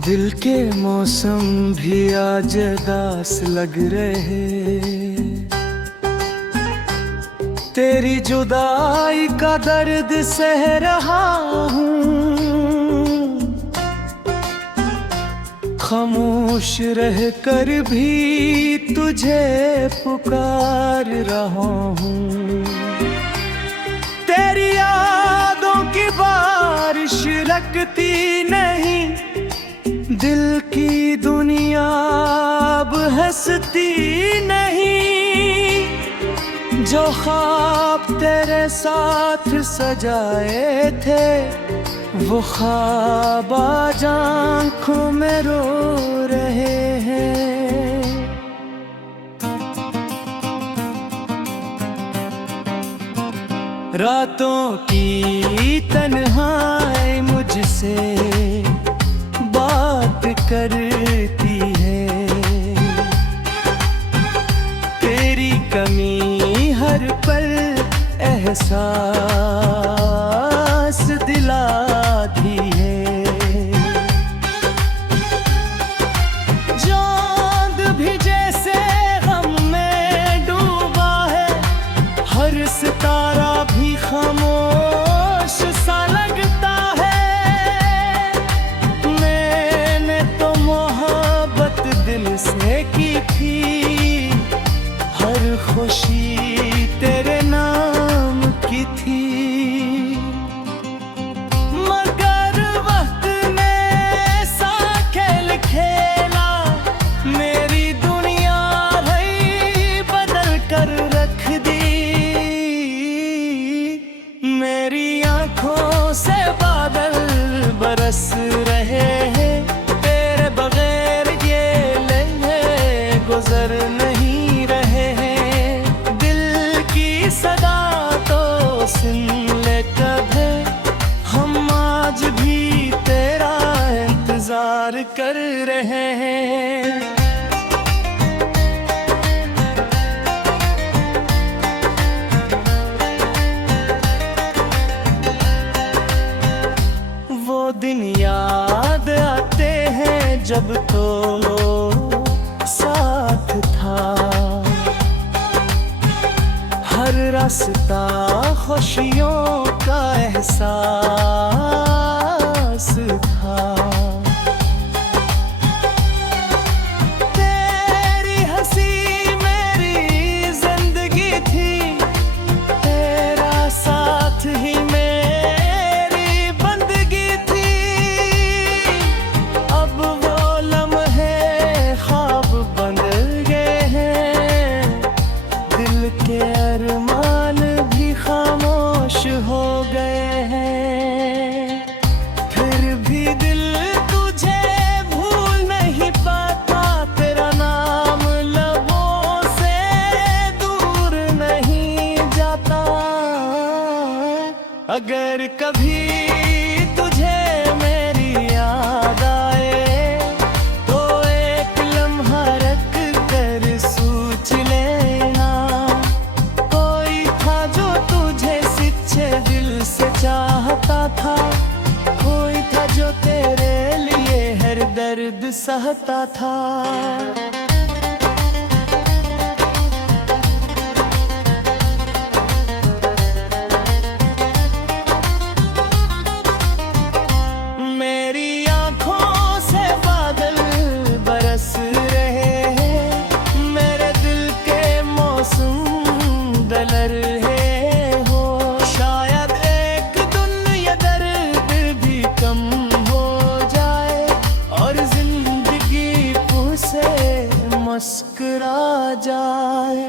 दिल के मौसम भी आज उदास लग रहे, तेरी जुदाई का दर्द सह रहा हूँ। खामोश रह कर भी तुझे पुकार रहा हूँ। तेरी यादों की बारिश लगती नहीं, दिल की दुनिया अब हंसती नहीं। जो ख्वाब तेरे साथ सजाए थे, वो ख्वाब आज आँखों में रो रहे हैं। रातों की तन्हाई मुझसे बात करती है, तेरी कमी हर पल एहसास दिलाती है। चांद भी जैसे गम में डूबा है, हर सितारा भी खामोश सा लगता है। मैंने तो मोहब्बत दिल से की थी, हर खुशी तेरे नाम की थी। मगर वक्त ने ऐसा खेल खेला, मेरी दुनिया ही बदल कर रख दी। मेरी आंखों से बादल बरस रहे हैं, तेरे बगैर ये लम्हे गुजर नहीं रहे हैं। दिल की सदा तो सुन ले कभी, हम आज भी तेरा इंतजार कर रहे हैं। वो दिन याद आते हैं जब तो साथ था, हर रास्ता खुशियों का एहसास था। तेरी हंसी मेरी जिंदगी थी, तेरा साथ ही मेरी बंदगी थी। अब वो लम्हे ख्वाब बन गए हैं, दिल के अरमान भी खामोश हो गए हैं। फिर भी दिल तुझे भूल नहीं पाता, तेरा नाम लबों से दूर नहीं जाता। अगर कभी तुझे मेरी याद आए, तो एक लम्हा रख कर सोच लेना। कोई था जो तुझे सच्चे दिल से चाहता था, कोई था जो तेरे लिए हर दर्द सहता था। मेरी आंखों से बादल बरस रहे हैं, मेरे दिल के मौसम दल रहे हो। शायद एक दिन ये दर्द भी कम हो जाए, और जिंदगी फिर से मुस्कुरा जाए।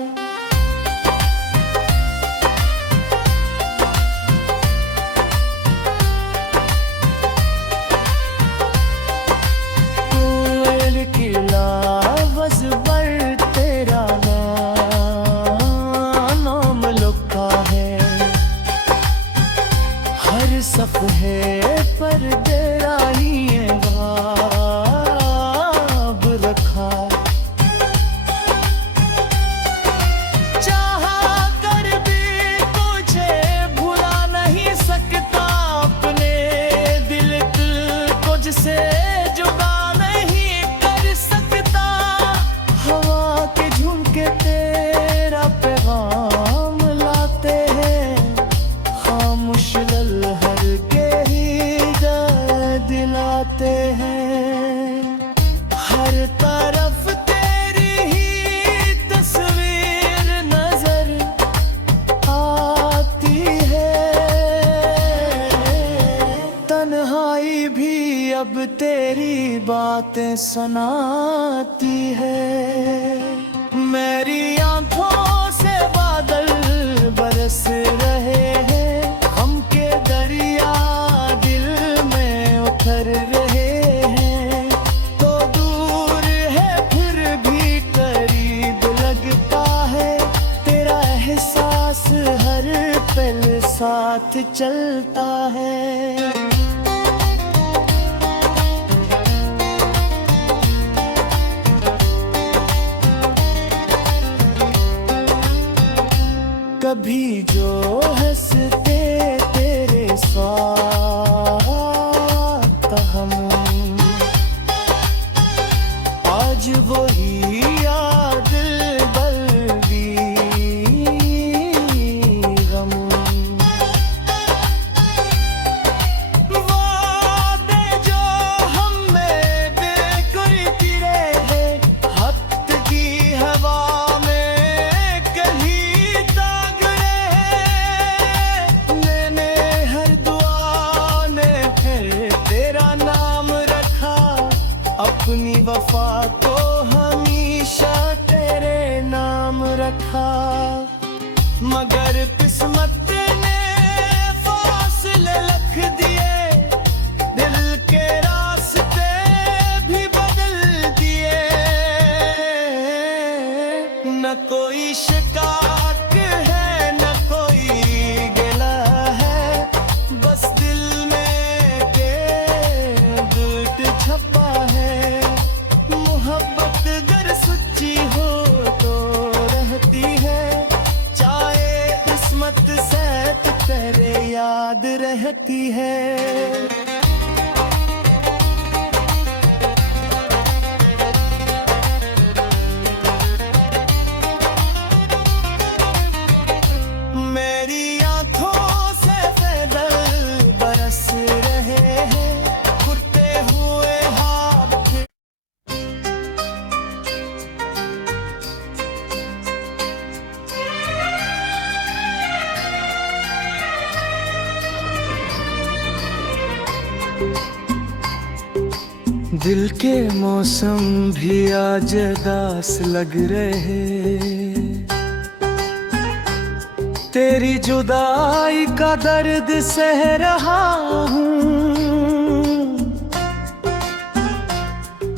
लावज़ पर तेरा नाम लिखा है, हर सफ़हे पर तेरा ही बाब रखा। बातें सुनाती है। मेरी आंखों से बादल बरस रहे हैं, गम के दरिया दिल में उतर रहे हैं। तो दूर है फिर भी करीब लगता है, तेरा एहसास हर पल साथ चलता है। कभी जो हंसते तेरे साथ हम, आज वही याद बल्कि गम। वादे जो हमें बेकुरती रहे, हफ्त की हवा अपनी वफा को हमेशा तेरे नाम रखा। मगर किस्मत ने फासले रख दिए, दिल के रास्ते भी बदल दिए। न कोई शिकायत है न कोई गिला है, बस दिल में गिल्ट छपा है। मोहब्बत अगर सच्ची हो तो रहती है, चाहे किस्मत सैत करे याद रहती है। मेरी आंखों से बादल बरस रहे हैं, उड़ते हुए हाथ। दिल के मौसम भी आज उदास लग रहे, तेरी जुदाई का दर्द सह रहा हूँ।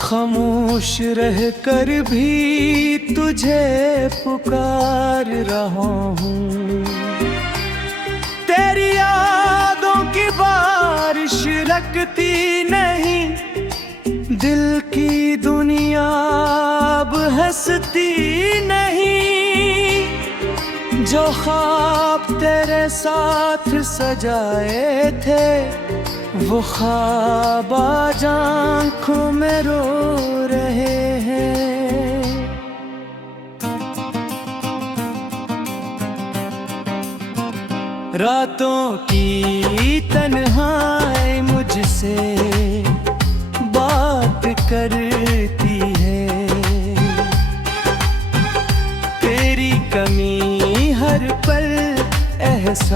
खामोश रह कर भी तुझे पुकार रहा हूँ। तेरी यादों की बारिश रखती नहीं, दिल की दुनिया अब हंसती नहीं। जो ख्वाब तेरे साथ सजाए थे, वो ख्वाब आज आँखों में रो रहे हैं। रातों की तन्हाई मुझसे बात करती है, तेरी कमी हर पल एहसास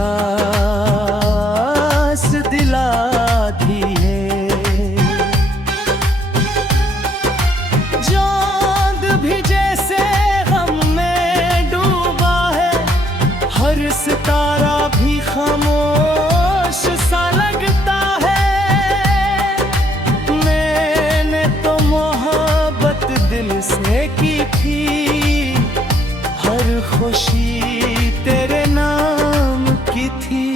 दिलाती है। चांद भी जैसे गम में डूबा है, हर सितारा भी खामोश सा लगता है। मैंने तो मोहब्बत दिल से की थी, हर खुशी तेरे नाम की थी।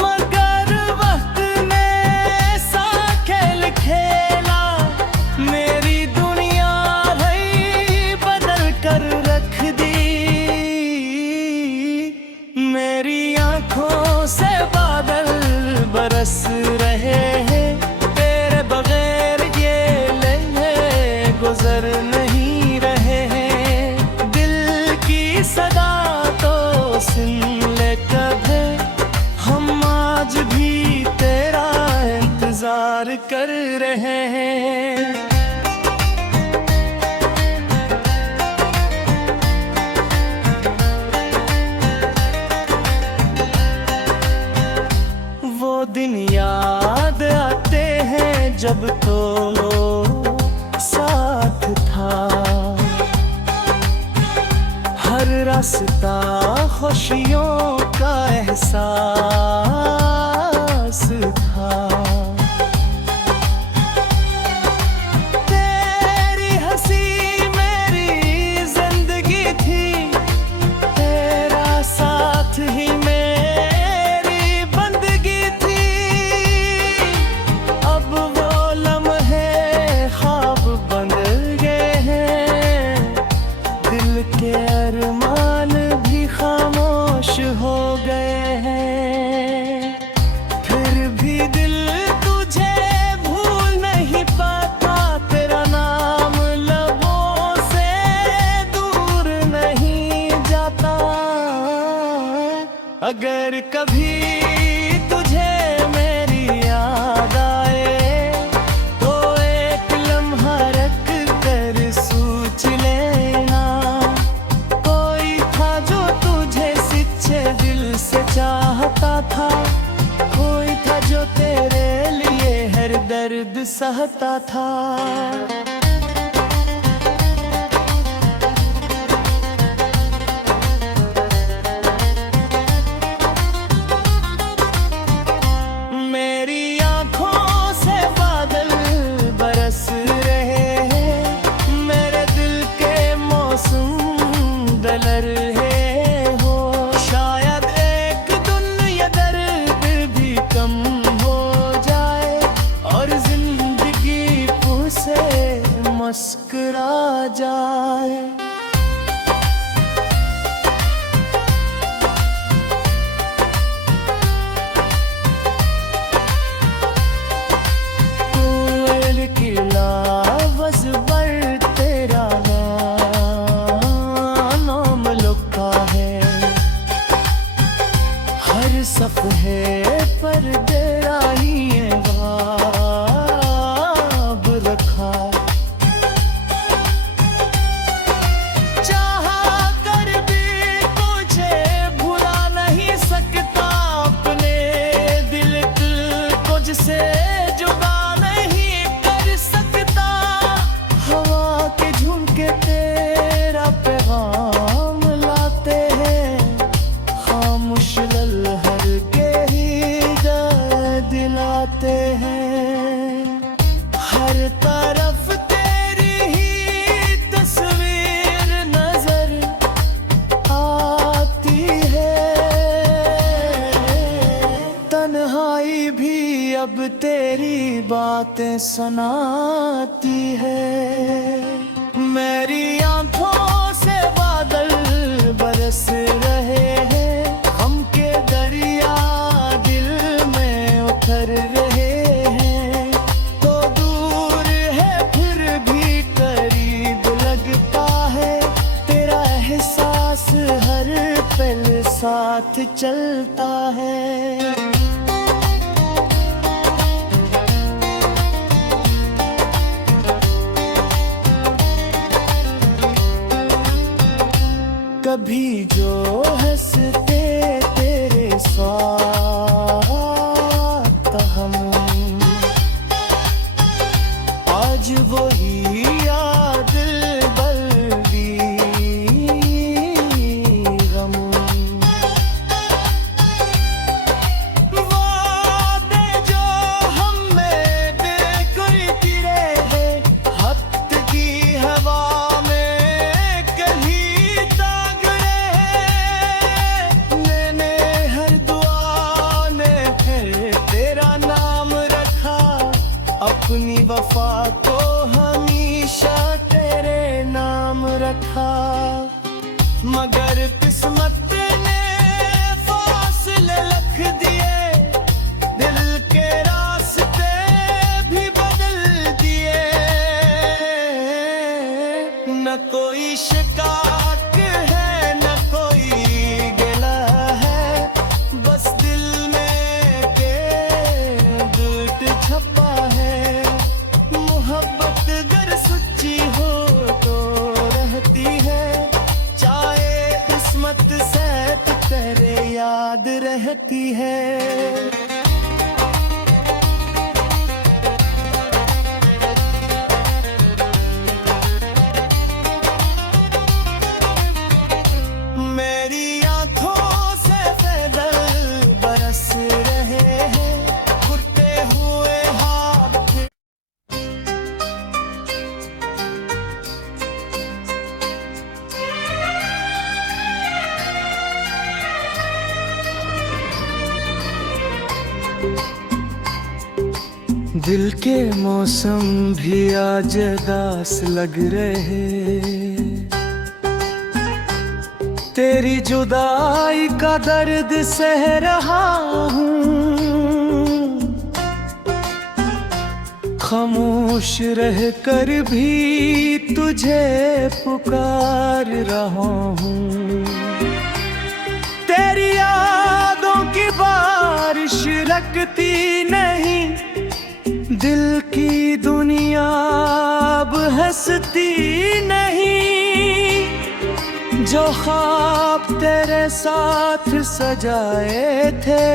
मगर वक्त ने ऐसा खेल खेला, मेरी दुनिया ही बदल कर रख दी। मेरी आंखों से बादल बरस रहे हैं, तेरे बगैर ये लम्हे गुजर नहीं रहे हैं। दिल की सदा तो सुन ले कभी, हम आज भी तेरा इंतजार कर रहे हैं। वो दिन याद आते हैं जब तो साथ था, हर रास्ता खुशियों का एहसास था। तेरी हंसी मेरी जिंदगी थी, तेरा साथ ही मेरी बंदगी थी। अब वो लम्हे ख्वाब बन गए हैं, दिल के अरमान भी खामोश हो गए हैं। फिर भी दिल तुझे भूल नहीं पाता, तेरा नाम लबों से दूर नहीं जाता। अगर कभी तुझे मेरी याद आए तो एक लम्हा रख कर सोच लेना, कोई था जो तुझे सच्चे दिल से चाहता था, कोई था जो तेरे लिए हर दर्द सहता था। मेरी आंखों से बादल बरस रहे हैं, मेरे दिल के मौसम बदल रहे हो। शायद एक दुनिया दर्द भी कम हो जाए और जिंदगी से मुस्कुरा जाए। कोयल की लावज़ पर तेरा नाम लिखा है, हर सफ़हे पर तेरा ही ख्वाब रखा। चाहा कर भी तुझे भुला नहीं सकता, अपने दिल को जिसे जुदा नहीं कर सकता। हवा के झुमके तेरा पैगाम लाते हैं, खामोश लहर के ही दिलाते हैं। हर तरफ तेरी ही तस्वीर नजर आती है, तन्हाई भी अब तेरी बातें सुनाती है। मेरी आंखों से बादल बरस रहे हैं, हम के दरिया दिल में उतर रहे हैं। तो दूर है फिर भी करीब लगता है, तेरा एहसास हर पल साथ चलता है। कभी जो हंसते तेरे साथ हम, आज वही याद बल्कि गम। वादे जो हमें बेकुल गिरे हैं, हफ्त की हवा में कहीं दाग रहे। मैंने हर दुआ में फिर तेरा नाम रखा, अपनी वफा को हमेशा तेरे नाम रखा। मगर किस्मत ने फासले रख दिए, दिल के रास्ते भी बदल दिए। न कोई शिकायत है न कोई गिला है, बस दिल में के दिल छपा है। मोहब्बत अगर सच्ची हो तो रहती है, चाहे किस्मत से तेरे याद रहती है। दिल के मौसम भी आज उदास लग रहे। तेरी जुदाई का दर्द सह रहा हूँ, खामोश रह कर भी तुझे पुकार रहा हूँ। तेरी यादों की बारिश रखती नहीं, दिल की दुनिया अब हंसती नहीं। जो ख्वाब तेरे साथ सजाए थे,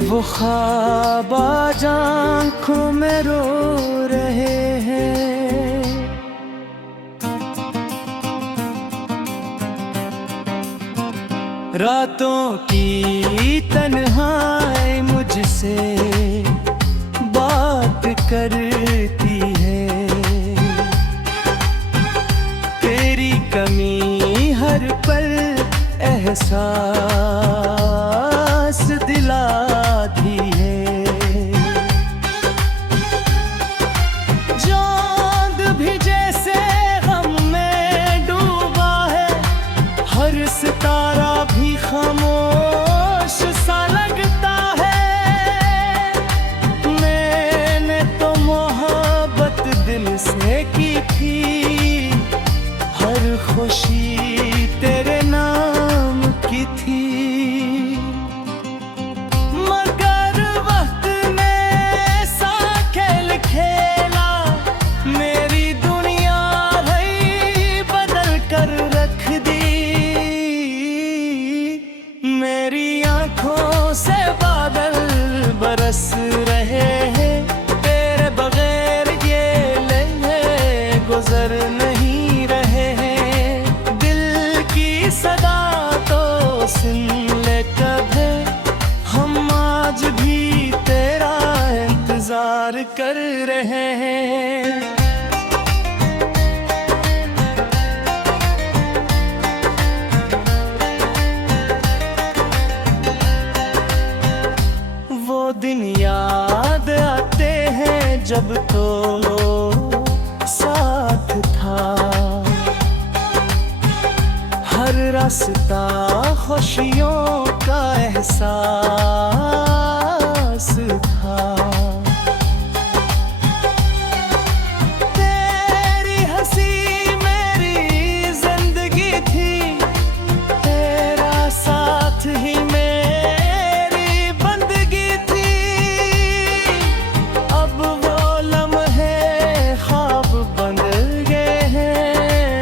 वो ख्वाब आज आँखों में रो रहे हैं। रातों की तन्हाई मुझसे बात करती है, तेरी कमी हर पल एहसास दिलाती है। चांद भी जैसे गम में डूबा है, हर सितारा भी खामोश सा लगता है। मैंने तो मोहब्बत दिल से की थी, हर खुशी तेरे नाम की थी। मगर वक्त ने ऐसा खेल खेला, मेरी दुनिया ही बदल कर रख दी। मेरी आंखों से बादल बरस रहे हैं, तेरे बगैर ये लम्हे गुजर नहीं रहे हैं। दिल की सदा तो सुन ले कभी, हम आज भी तेरा इंतजार कर रहे हैं। वो दिन याद आते हैं जब तो साथ था, हर रास्ता खुशियों का एहसास था। तेरी हंसी मेरी जिंदगी थी, तेरा साथ ही मेरी बंदगी थी। अब वो लम्हे ख्वाब बन गए हैं,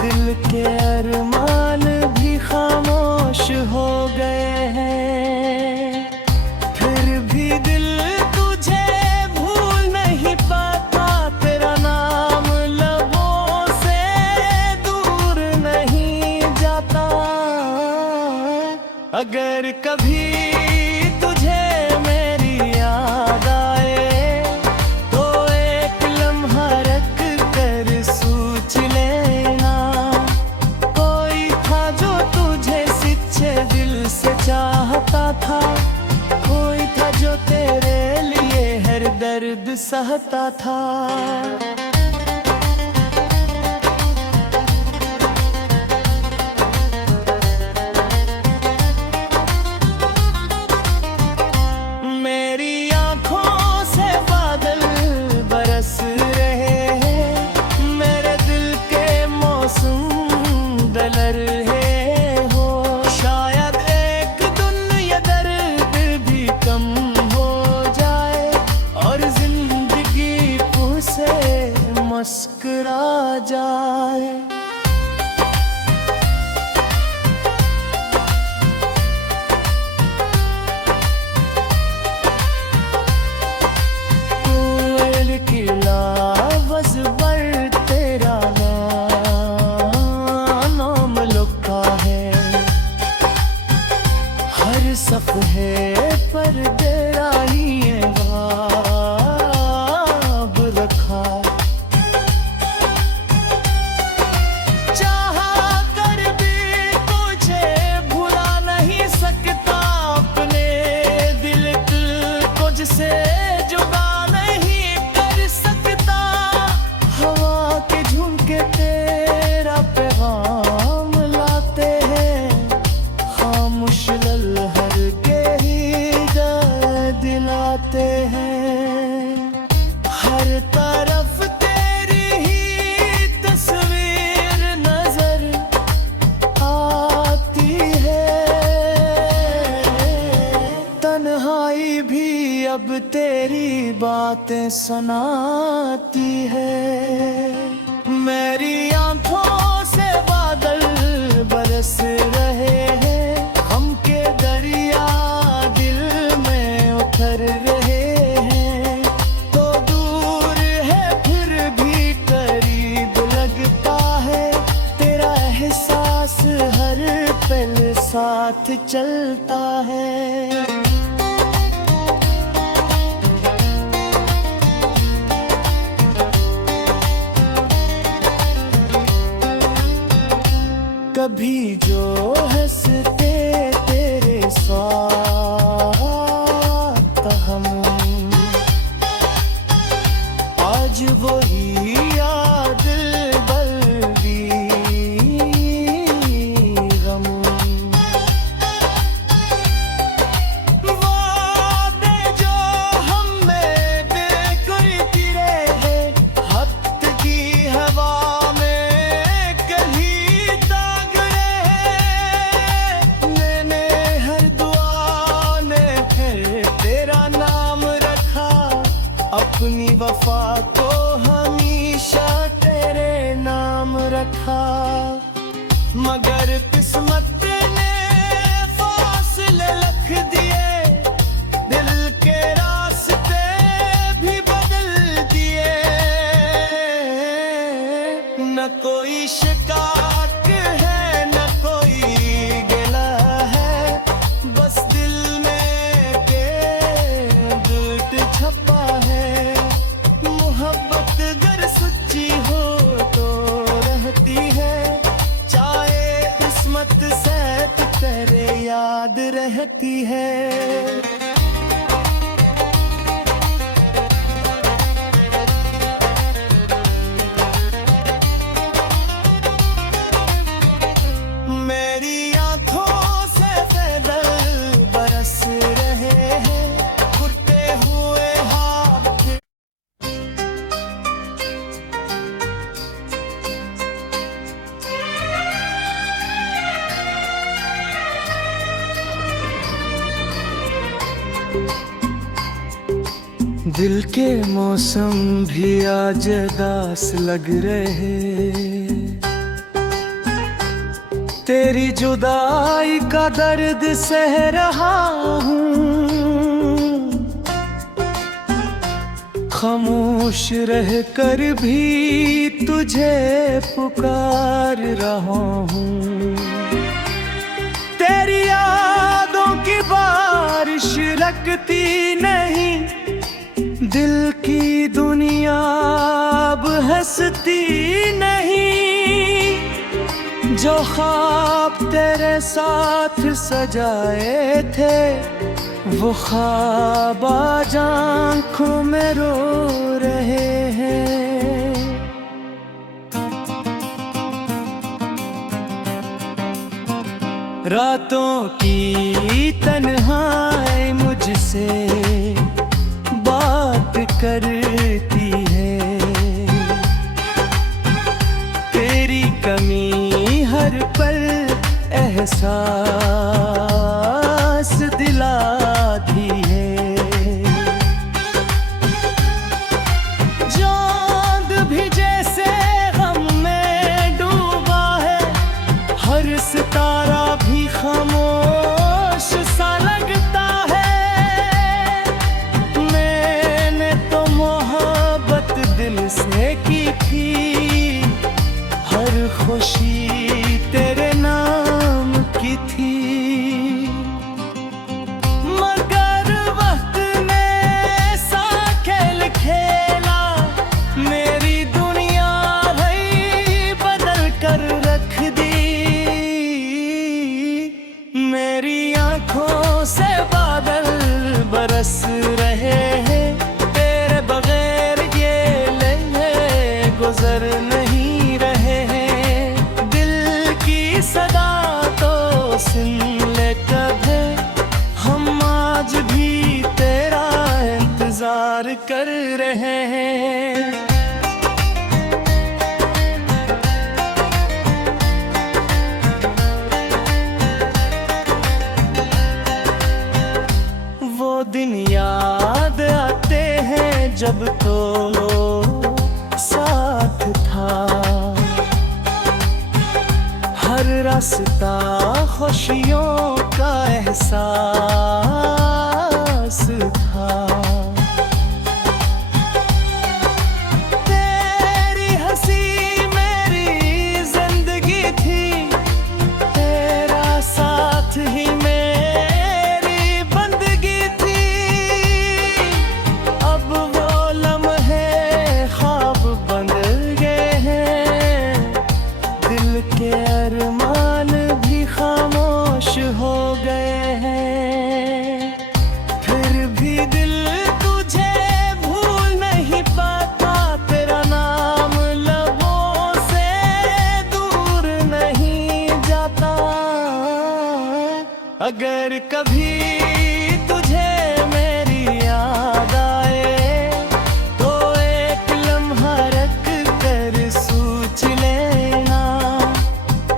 दिल के अरमान भी खामोश हो गए हैं। फिर भी दिल तुझे भूल नहीं पाता, तेरा नाम लबों से दूर नहीं जाता। अगर कभी तुझे मेरी याद आए, तो एक लम्हा रख कर सोच लेना। कोई था जो तुझे सच्चे दिल से चाहता था, कोई था जो तेरे लिए हर दर्द सहता था। मेरी आंखों से बादल बरस रहे हैं, मेरे दिल के मौसम दल रहे हो। शायद एक दिन ये दर्द भी कम हो जाए, और जिंदगी फिर से मुस्कुरा जाए। तेरा नाम लिखा है, हर सफ़े पर तेरा ही बाब रखा। तरफ तेरी ही तस्वीर नजर आती है। तन्हाई भी अब तेरी बातें सुनाती है। मेरी आंखों से बादल बरस रहे हैं, हम के दरिया दिल में उतर रहे हैं। तो दूर है फिर भी करीब लगता है, तेरा एहसास हर पल साथ चलता है। कभी जो हंसते तेरे साथ हम, आज वही याद बल्दी गम। वादे जो हमें बेकुरती रहे, हफ्त की हवा अपनी वफा को हमेशा तेरे नाम रखा। मगर किस्मत ने फासले लिख दिए, दिल के रास्ते भी बदल दिए। न कोई शिकायत है न कोई गिला है, बस दिल में के दुख छपा है। मोहब्बत अगर सच्ची हो तो रहती है, चाहे किस्मत से तेरे याद रहती है। मेरी आंखों से बादल बरस रहे हैं, उड़ते हुए हाथ। दिल के मौसम भी आज उदास लग रहे, तेरी जुदाई का दर्द सह रहा हूँ। खामोश रह कर भी तुझे पुकार रहा हूँ। तेरी यादों की बारिश लगती नहीं, दिल की दुनिया अब हंसती नहीं। जो ख्वाब तेरे साथ सजाए थे, वो ख्वाब आज आँखों में रो रहे हैं। रातों की तन्हाई मुझसे बात करती है, तेरी कमी हर पल एहसास दिलाती है। चांद भी जैसे गम में डूबा है, हर सितारा भी खामोश सा लगता है। मैंने तो मोहब्बत दिल से की थी, हर खुशी तेरे नाम की थी। मगर वक्त ने ऐसा खेल खेला, मेरी दुनिया भाई बदल कर रख दी। मेरी आंखों से बादल बरस रहे हैं, तेरे बगैर ये लम्हे गुजर नहीं रहे हैं। दिल की सदा तो सुन ले कभी, हम आज भी तेरा इंतजार कर रहे हैं। रास्ता खुशियों का एहसास था। तेरी हंसी मेरी जिंदगी थी, तेरा साथ ही मेरी बंदगी थी। अब वो लम्हे ख्वाब बन गए हैं, दिल के अरमान भी खामोश हो गए हैं। फिर भी दिल तुझे भूल नहीं पाता, तेरा नाम लबों से दूर नहीं जाता। अगर कभी तुझे मेरी याद आए तो एक लम्हा रख कर सोच लेना।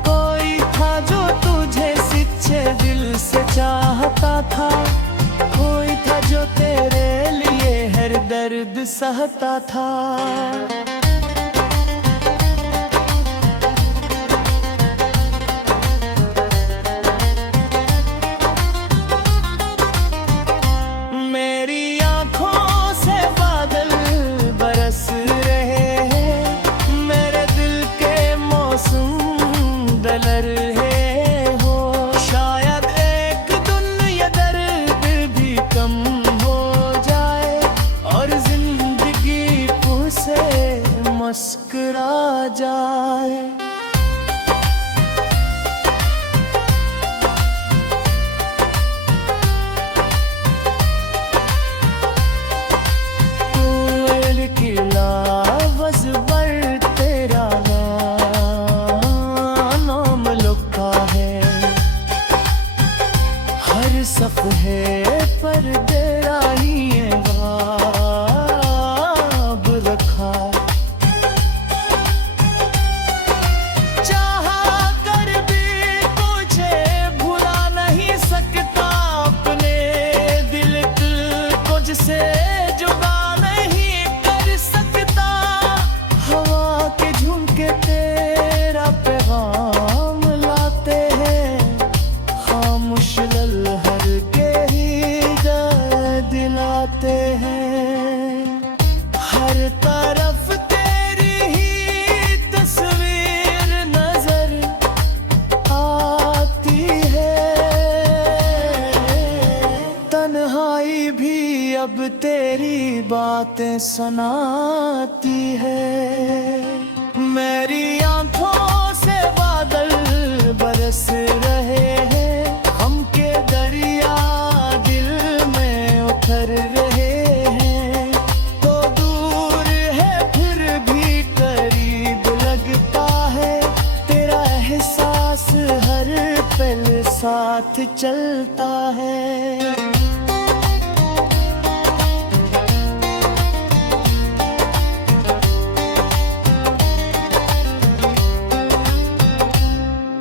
कोई था जो तुझे सच्चे दिल से चाहता था, कोई था जो तेरे लिए हर दर्द सहता था। मेरी आंखों से बादल बरस रहे हैं, मेरे दिल के मौसम बदल रहे हो। शायद एक दिन ये दर्द भी कम हो जाए और जिंदगी फिर से मुस्कुरा जाए। लावज़ पर तेरा नाम लिखा है, हर सफ़हे पर तेरा ही ख्वाब रखा। चाहा कर भी तुझे भुला नहीं सकता, अपने दिल को जिसे जुदा तेरा पैगाम लाते हैं, खामोश लहर के ही दिलाते हैं। हर तरफ तेरी ही तस्वीर नजर आती है, तन्हाई भी अब तेरी बातें सुनाती है। मेरी आंखों से बादल बरस रहे हैं, हम के दरिया दिल में उतर रहे हैं। तो दूर है फिर भी करीब लगता है, तेरा एहसास हर पल साथ चलता है।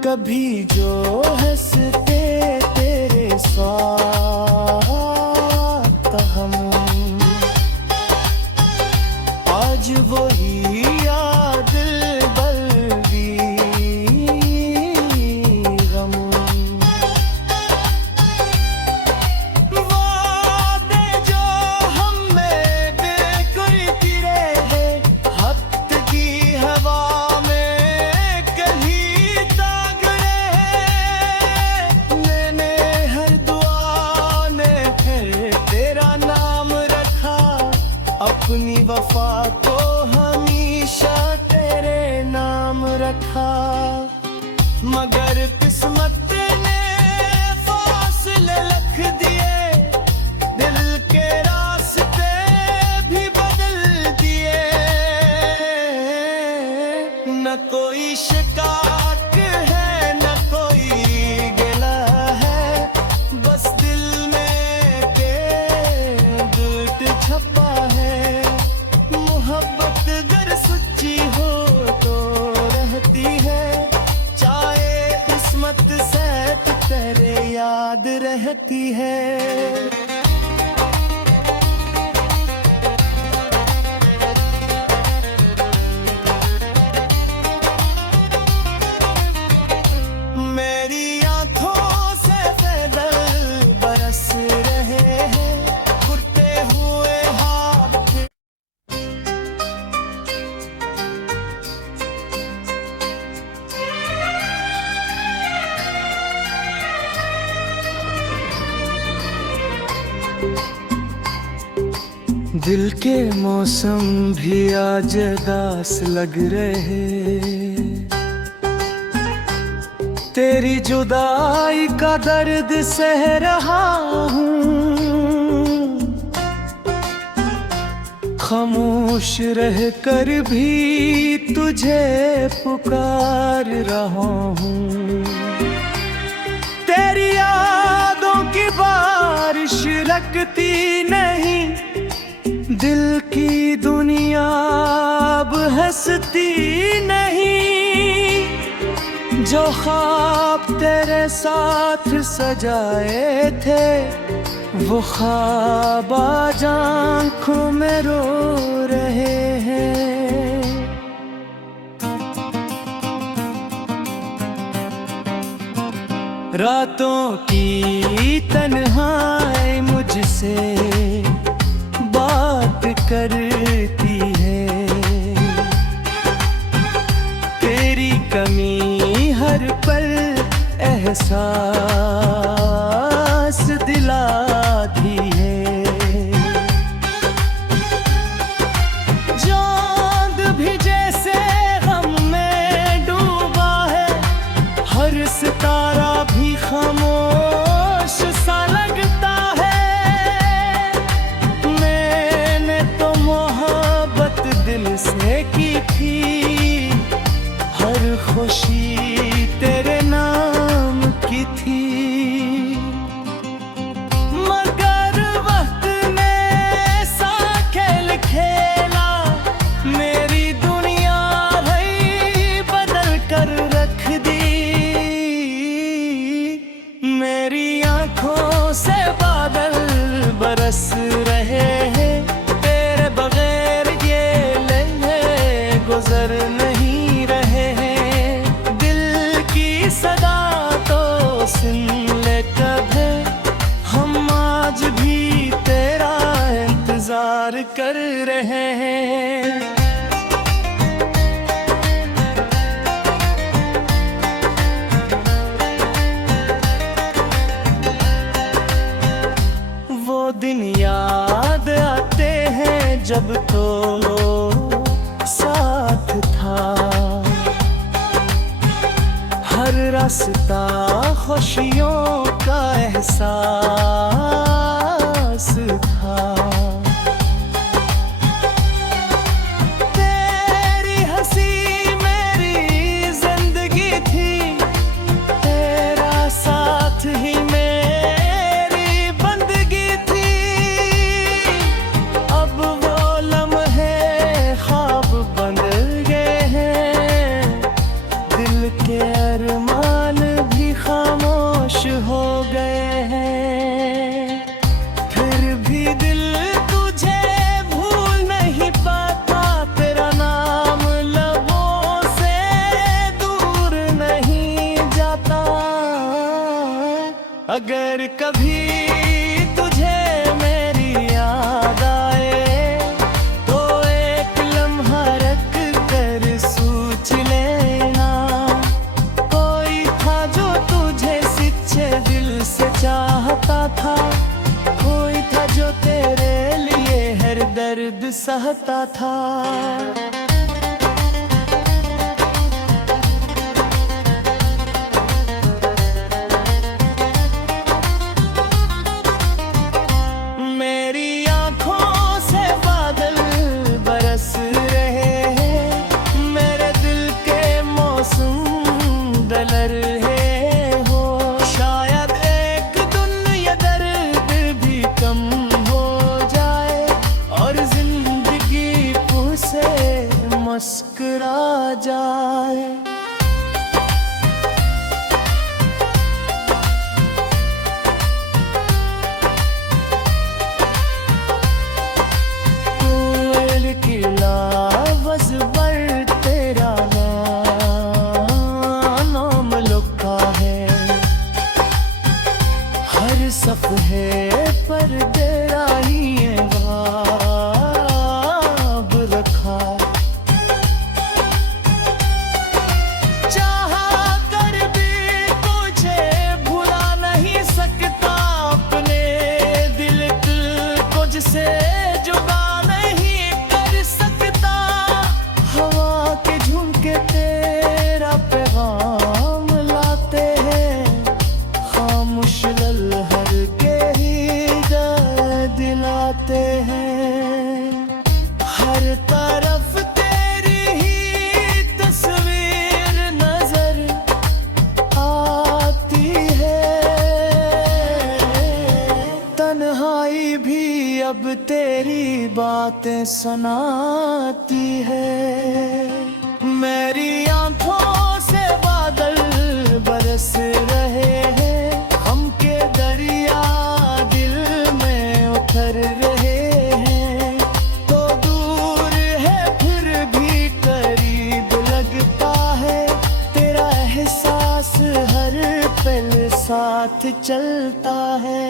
कभी जो हंसते तेरे साथ हम, आज वही याद बल्कि गम। वादे जो हमें बिल्कुल गिरे हैं, हफ्त की हवा अपनी वफा को हमेशा तेरे नाम रखा। मगर किस्मत ने फासले रख दिए, दिल के रास्ते भी बदल दिए। न कोई शिकायत है न कोई गिला है, बस दिल में के दुख छपा है। मोहब्बत अगर सच्ची हो तो रहती है, चाहे किस्मत से तेरे याद रहती है। दिल के मौसम भी आज उदास लग रहे। तेरी जुदाई का दर्द सह रहा हूँ, खामोश रह कर भी तुझे पुकार रहा हूँ। तेरी यादों की बारिश लगती नहीं, दिल की दुनिया अब हंसती नहीं। जो ख्वाब तेरे साथ सजाए थे, वो ख्वाब आज आँखों में रो रहे हैं। रातों की तन्हाई मुझसे बात करती है, तेरी कमी हर पल एहसास दिलाती है। चांद भी जैसे गम में डूबा है, हर सितारा भी खामोश सा लगता है। मैंने तो मोहब्बत दिल से की थी, हर खुशी तेरे नाम की थी। मगर वक्त ने ऐसा खेल खेला, मेरी दुनिया भई बदल कर रख दी। मेरी आंखों से बादल बरस रहे हैं, तेरे बगैर ये लम्हे गुजर नहीं रहे हैं। दिल की सदा तो सुन ले कभी, हम आज भी तेरा इंतजार कर रहे हैं। वो दिन याद आते हैं जब तो साथ था, हर रास्ता खुशियों का एहसास था। तेरी हंसी मेरी जिंदगी थी, तेरा साथ ही मेरी बंदगी थी। अब वो लम्हे ख्वाब बन गए हैं, दिल के अरमान भी खामोश हो गए हैं। फिर भी दिल तुझे भूल नहीं पाता, तेरा नाम लबों से दूर नहीं जाता। अगर कभी तुझे मेरी याद आए, तो एक लम्हा रख कर सोच लेना। कोई था जो तुझे सच्चे दिल से चाहता था, कोई था जो तेरे लिए हर दर्द सहता था। मेरी आंखों से बादल बरस रहे हैं, मेरे दिल के मौसम दल रहे हो। शायद एक दिन ये दर्द भी कम हो जाए, और जिंदगी फिर से मुस्कुरा जाए। कोयल की लावज़ पर तेरा नाम लिखा है, हर सफ़े पर तेरा ही ख्वाब रखा। बातें सुनाती है। मेरी आंखों से बादल बरस रहे हैं, हम के दरिया दिल में उतर रहे हैं। तो दूर है फिर भी करीब लगता है, तेरा एहसास हर पल साथ चलता है।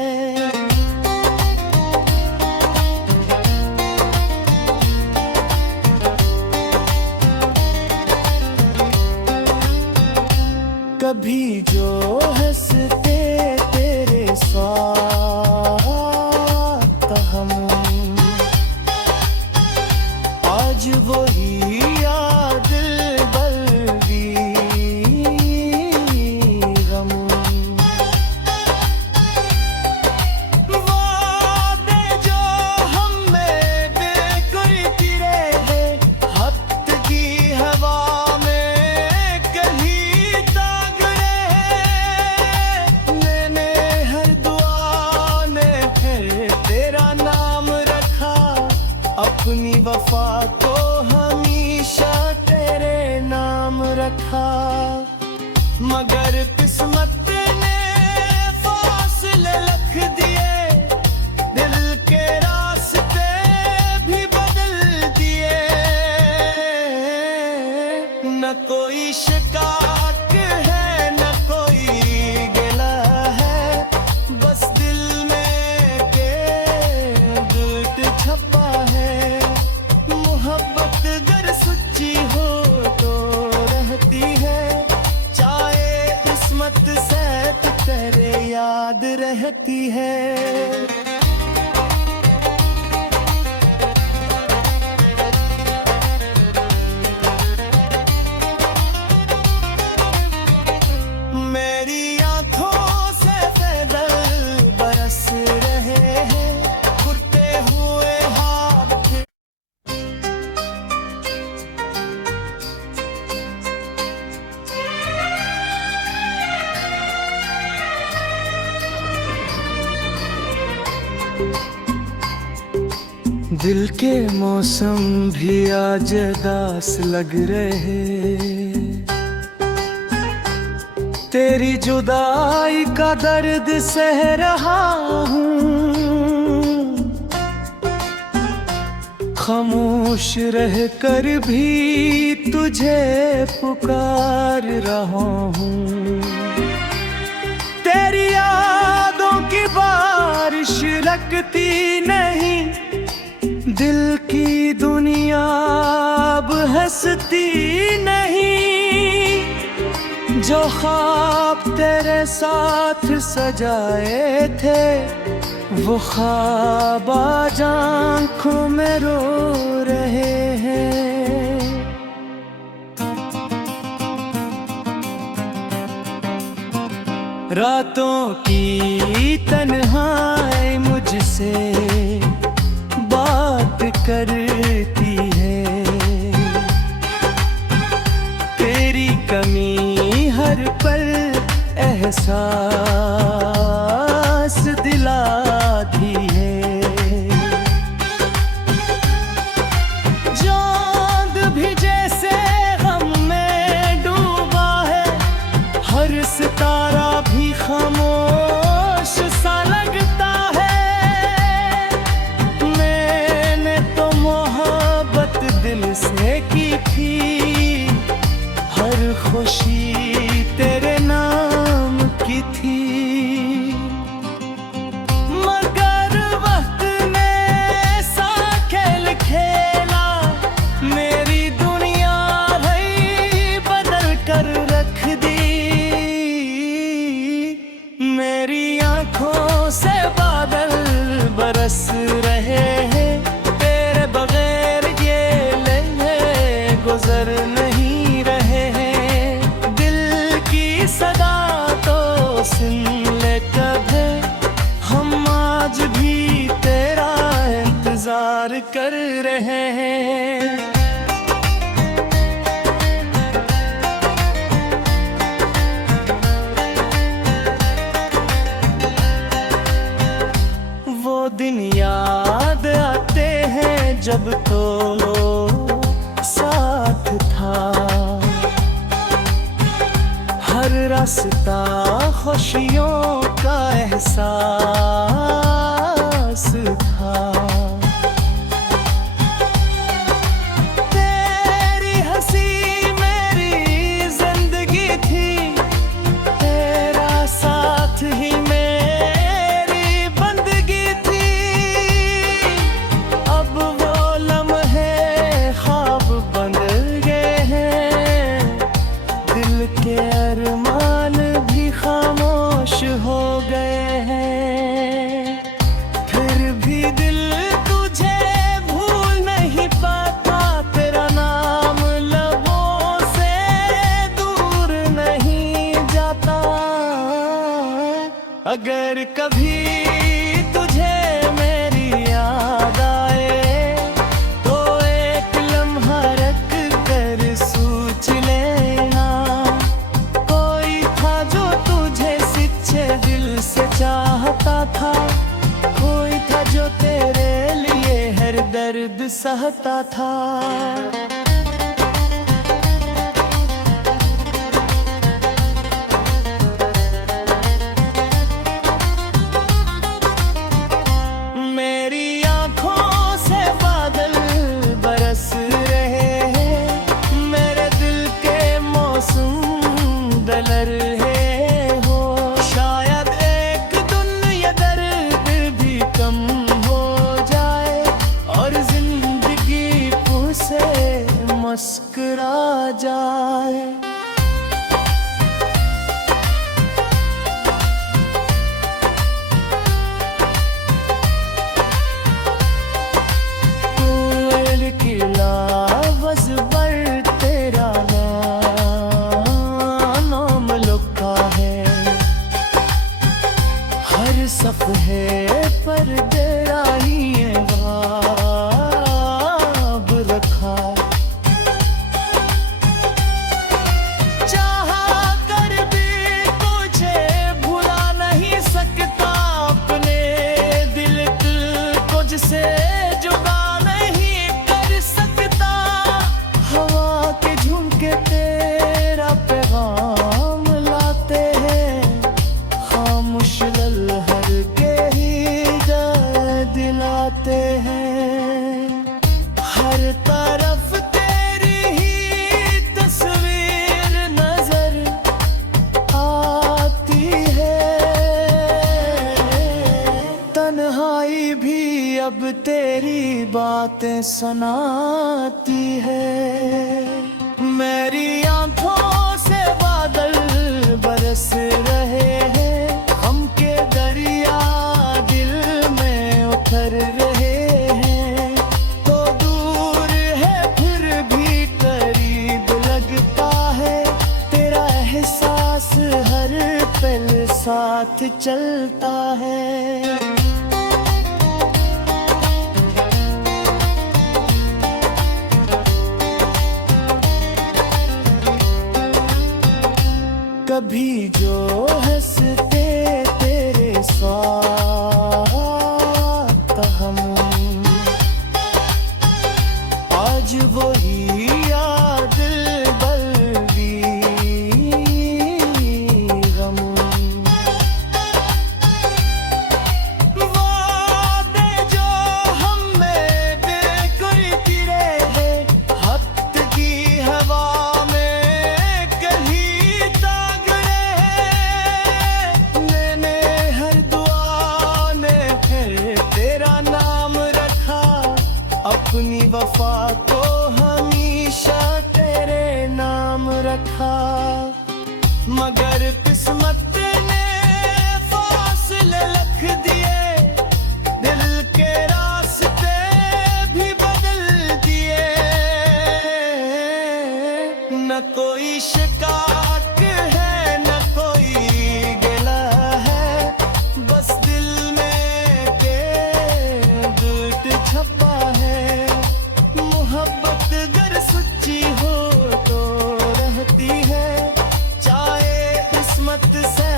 कभी जो हंसते तेरे साथ हम, आज वही याद बल्कि गम। वादे जो हमें बेकुरती रहे, हफ्त की हवा अपनी वफा को हमेशा तेरे नाम रखा। मगर किस्मत ने फासले रख दिए, दिल के रास्ते भी बदल दिए। न कोई शिकायत है न कोई गिला है, बस दिल में गिल्ट छपा है। मोहब्बत अगर सच्ची हो तो रहती है, चाहे किस्मत से तेरे याद रहती है। मेरी आंखों से बादल बरस रहे हैं, उड़ते हुए हाथ। दिल के मौसम भी आज उदास लग रहे, तेरी जुदाई का दर्द सह रहा हूँ। खामोश रह कर भी तुझे पुकार रहा हूँ। तेरी यादों की बारिश लगती नहीं, दिल की दुनिया अब हंसती नहीं। जो ख्वाब तेरे साथ सजाए थे, वो ख्वाब आज आँखों में रो रहे हैं। रातों की तन्हाई मुझसे बात करती है, तेरी कमी हर पल एहसास दिलाती है। चांद भी जैसे गम में डूबा है, हर सितारा भी खामोश सा लगता है। मैंने तो मोहब्बत दिल से की थी, हर खुशी तेरे नाम की थी। मगर वक्त ने ऐसा खेल खेला, मेरी दुनिया रही बदल कर रख दी। मेरी आंखों से बादल बरस रहे हैं, तेरे बगैर ये लम्हे गुजर नहीं रहे हैं। दिल की सदा तो सुन ले कभी, हम आज भी तेरा इंतजार कर रहे हैं। वो दिन याद आते हैं रास्ता खुशियों का एहसास था। तेरी हंसी मेरी जिंदगी थी, तेरा साथ ही मेरी बंदगी थी। अब वो लम्हे ख्वाब बन गए हैं, दिल के अरमान भी खामोश हो गए हैं। फिर भी दिल तुझे भूल नहीं पाता, तेरा नाम लबों से दूर नहीं जाता। अगर कभी तुझे मेरी याद आए तो एक लम्हा रख कर सोच लेना। कोई था जो तुझे सच्चे दिल से चाहता था, कोई था जो तेरे लिए हर दर्द सहता था। मेरी आँखों से बादल बरस रहे हैं, मेरे दिल के मौसम बदल रहे हो। शायद एक दुनिया दर्द भी कम हो जाए और जिंदगी से मुस्कुरा जाए। तेरा नाम लिखा है हर सफ़े पर, तेरा ही ख्वाब रखा। चाहा कर भी तुझे भुला नहीं सकता, अपने दिल को जिसे जुदा नहीं कर सकता। हवा के झुमके तेरा पैगाम लाते हैं, खामोश लहर के ही दिलाते हैं। हर तरफ तेरी ही तस्वीर नजर आती है, तन्हाई भी अब तेरी बातें सुनाती है। मेरी आँखों से बादल बरस रहे हैं, हम के दरिया दिल में उतर रहे हैं। तो दूर है फिर भी करीब लगता है, तेरा एहसास हर पल साथ चलता है। कभी जो हंसते तेरे साथ हम, आज वही याद बल्कि गम। वादे जो हमें बेकुल गिरे हैं, हफ्त की हवा में कहीं दाग रहे। मैंने हर दुआ में फिर तेरा नाम रखा, अपनी वफा को हमेशा तेरे नाम रखा। मगर किस्मत ने फासले लिख दिए, दिल के रास्ते भी बदल दिए। न कोई शिकायत है न कोई गिला है, बस दिल में के दुख छपा है। मोहब्बत अगर सच्ची हो तो रहती है, चाहे किस्मत से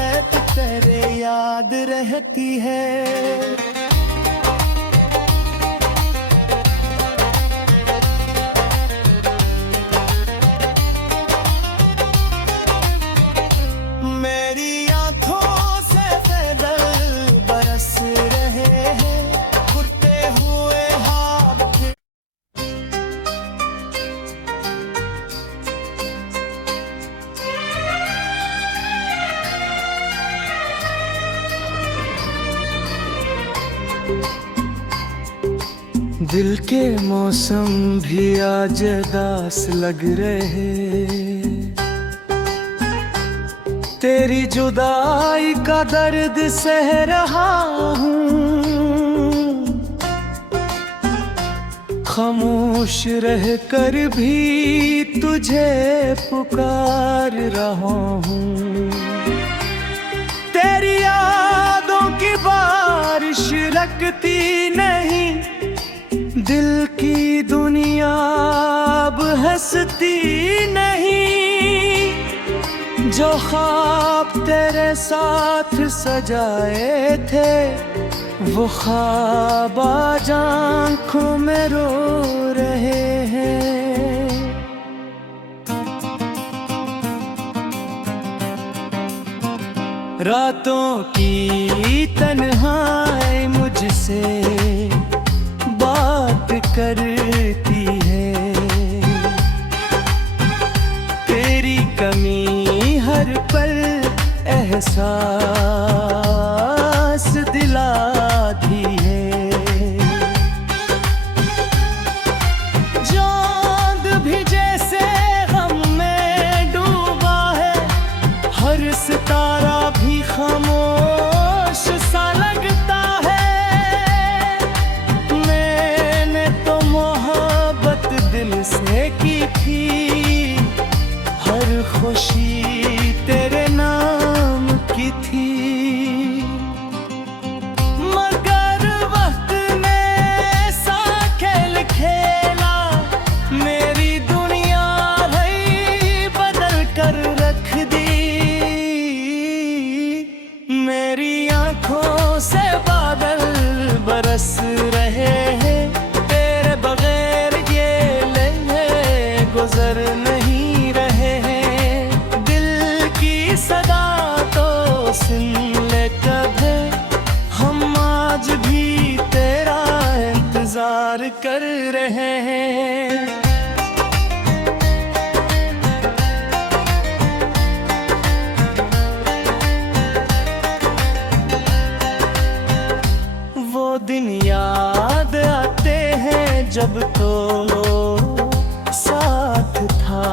तेरे याद रहती है। दिल के मौसम भी आज उदास लग रहे। तेरी जुदाई का दर्द सह रहा हूँ, खामोश रह कर भी तुझे पुकार रहा हूँ। तेरी यादों की बारिश लगती नहीं, दिल की दुनिया अब हंसती नहीं। जो ख्वाब तेरे साथ सजाए थे, वो ख्वाब आज आँखों में रो रहे हैं। रातों की तन्हाई मुझसे बात करती है, तेरी कमी हर पल एहसास दिलाती है। चांद भी जैसे गम में डूबा है, हर सितारा भी खामोश सा लगता है। मैंने तो मोहब्बत दिल से की थी, हर खुशी तेरे नाम की थी। मगर वक्त ने ऐसा खेल खेला, मेरी दुनिया ही बदल कर रख दी। मेरी आंखों से बादल बरस रहे हैं, तेरे बगैर ये लम्हे गुजर नहीं रहे हैं। दिल की सदा तो सुन ले कभी, हम आज भी तेरा इंतजार कर रहे हैं। वो दिन याद आते हैं जब तो साथ था,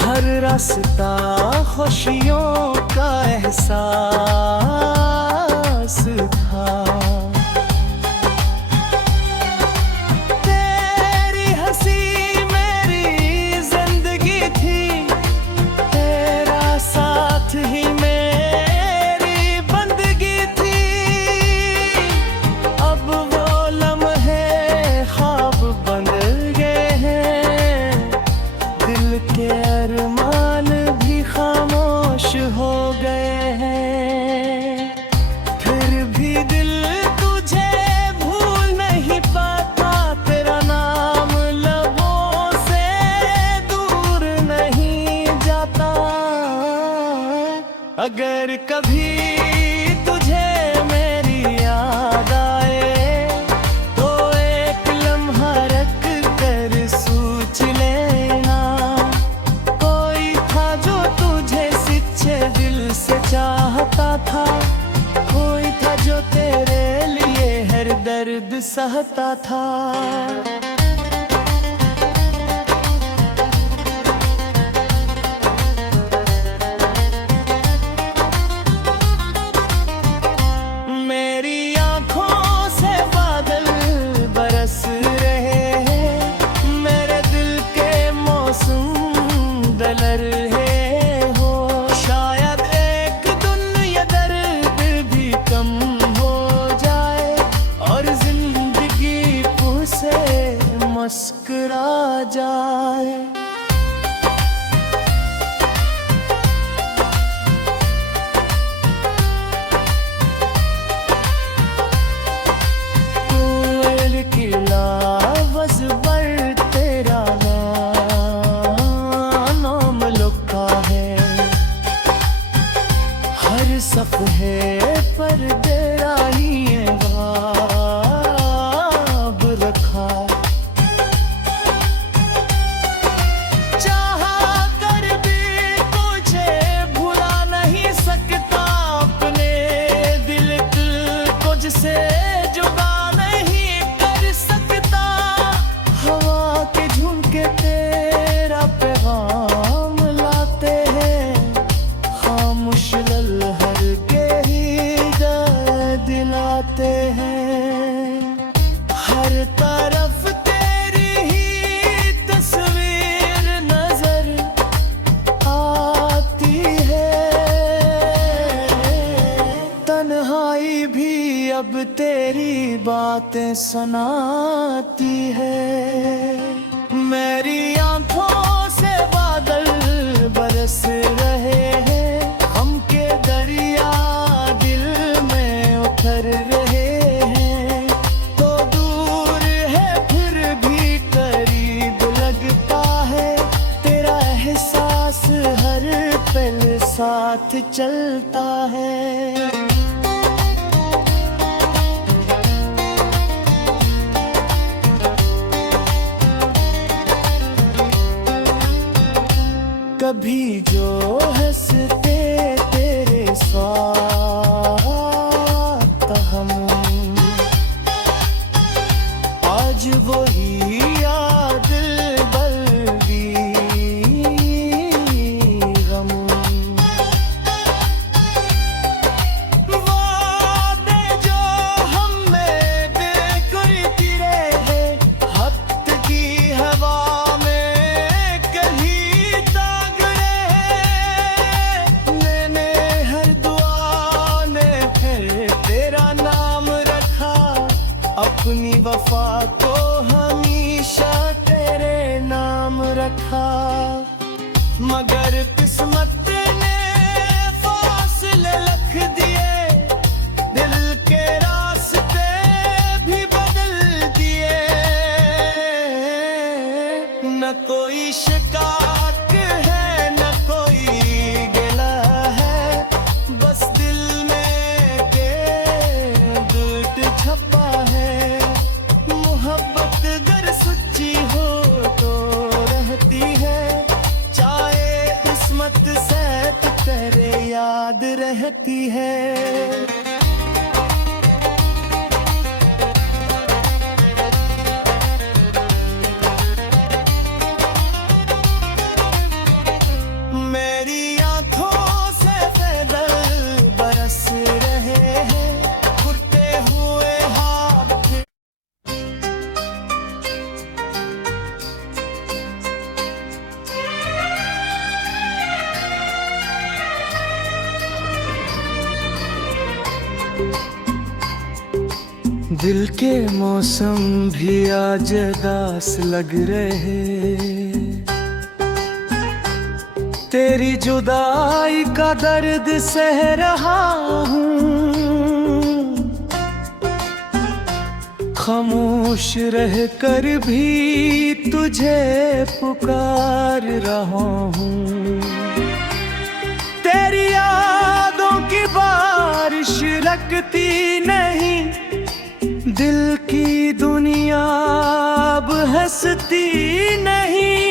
हर रास्ता खुशियों का एहसास था। तेरी हंसी मेरी जिंदगी थी, तेरा साथ ही मेरी बंदगी थी। अब वो लम्हे ख्वाब बन गए हैं, दिल के अरमान भी खामोश हो गए हैं। फिर भी दिल तुझे भूल नहीं पाता, तेरा नाम लबों से दूर नहीं जाता। अगर कभी तुझे मेरी याद आए, तो एक लम्हा रख कर सोच लेना। कोई था जो तुझे सच्चे दिल से चाहता था, कोई था जो तेरे लिए हर दर्द सहता था। मेरी आंखों से बादल बरस रहे हैं, मेरे दिल के मौसम दल रहे हो। शायद एक दिन ये दर्द भी कम हो जाए, और जिंदगी से मुस्कुरा जाए। तेरा नाम लिखा है, हर सफ़े पर तेरा ही बाब रखा। बातें सुनाती है। मेरी आंखों से बादल बरस रहे हैं, हम के दरिया दिल में उतर रहे हैं। तो दूर है फिर भी करीब लगता है, तेरा एहसास हर पल साथ चलता है। कभी जो हंसते तेरे साथ हम, आज वही याद बल्कि गम। वादे जो हमें बेकुरती रहे, हफ्त की हवा में कहीं दाग रहे। मैंने हर दुआ ने फिर तेरा नाम रखा, अपनी वफा को हमेशा तेरे नाम रखा। मगर किस्मत ने फासले लिख दिए, दिल के रास्ते भी बदल दिए। न कोई शिकायत है न कोई गिला है, बस दिल में के दुर्द छपा है। मोहब्बत अगर सच्ची हो तो रहती है, चाहे किस्मत सैत करे याद रहती है। मेरी आंखों से बादल बरस रहे हैं, उड़ते हुए हाथ। दिल के मौसम भी आज उदास लग रहे, तेरी जुदाई का दर्द सह रहा हूँ। खामोश रह कर भी तुझे पुकार रहा हूँ। तेरी यादों की बारिश लगती नहीं, दिल की दुनिया अब हंसती नहीं।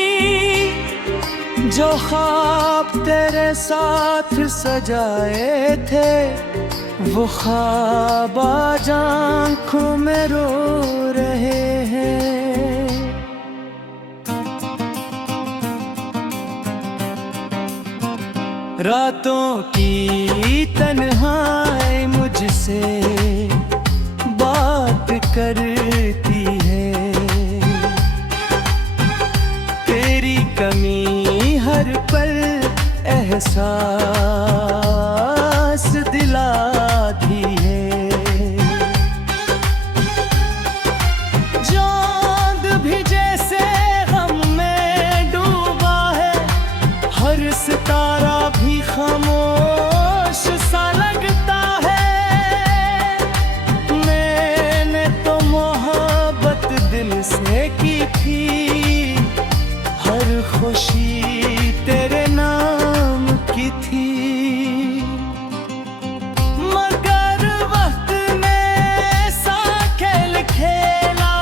जो ख्वाब तेरे साथ सजाए थे, वो ख्वाब आज आँखों में रो रहे हैं। रातों की तन्हाई मुझसे बात करती है, तेरी कमी हर पल एहसास दिलाती है। चांद भी जैसे गम में डूबा है, हर सितारा भी खामोश सा लगता है। मैंने तो मोहब्बत दिल से की थी, हर खुशी तेरे नाम की थी। मगर वक्त ने ऐसा खेल खेला,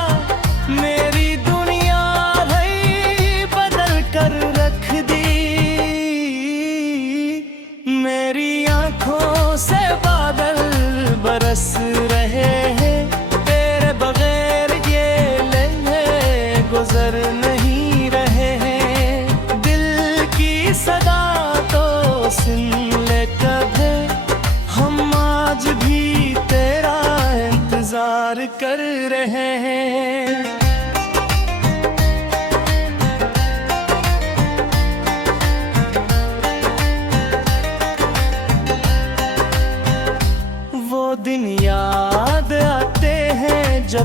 मेरी दुनिया भई बदल कर रख दी। मेरी आंखों से बादल बरस रहे हैं, तेरे बगैर ये लम्हे गुजर नहीं रहे हैं। दिल की सदा तो सुन ले कभी, हम आज भी तेरा इंतजार कर रहे हैं। वो दिन याद आते हैं जब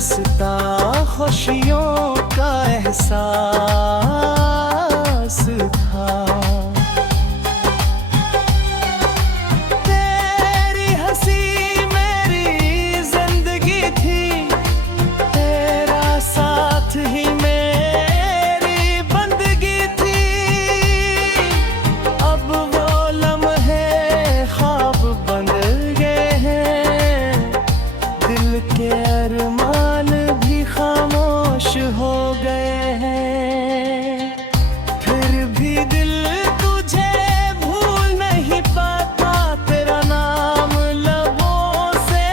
रास्ता खुशियों का एहसास था। तेरी हंसी मेरी जिंदगी थी, तेरा साथ ही मेरी बंदगी थी। अब वो लम्हे ख्वाब बन गए हैं, दिल के अरमान भी खामोश हो गए हैं। फिर भी दिल तुझे भूल नहीं पाता, तेरा नाम लबों से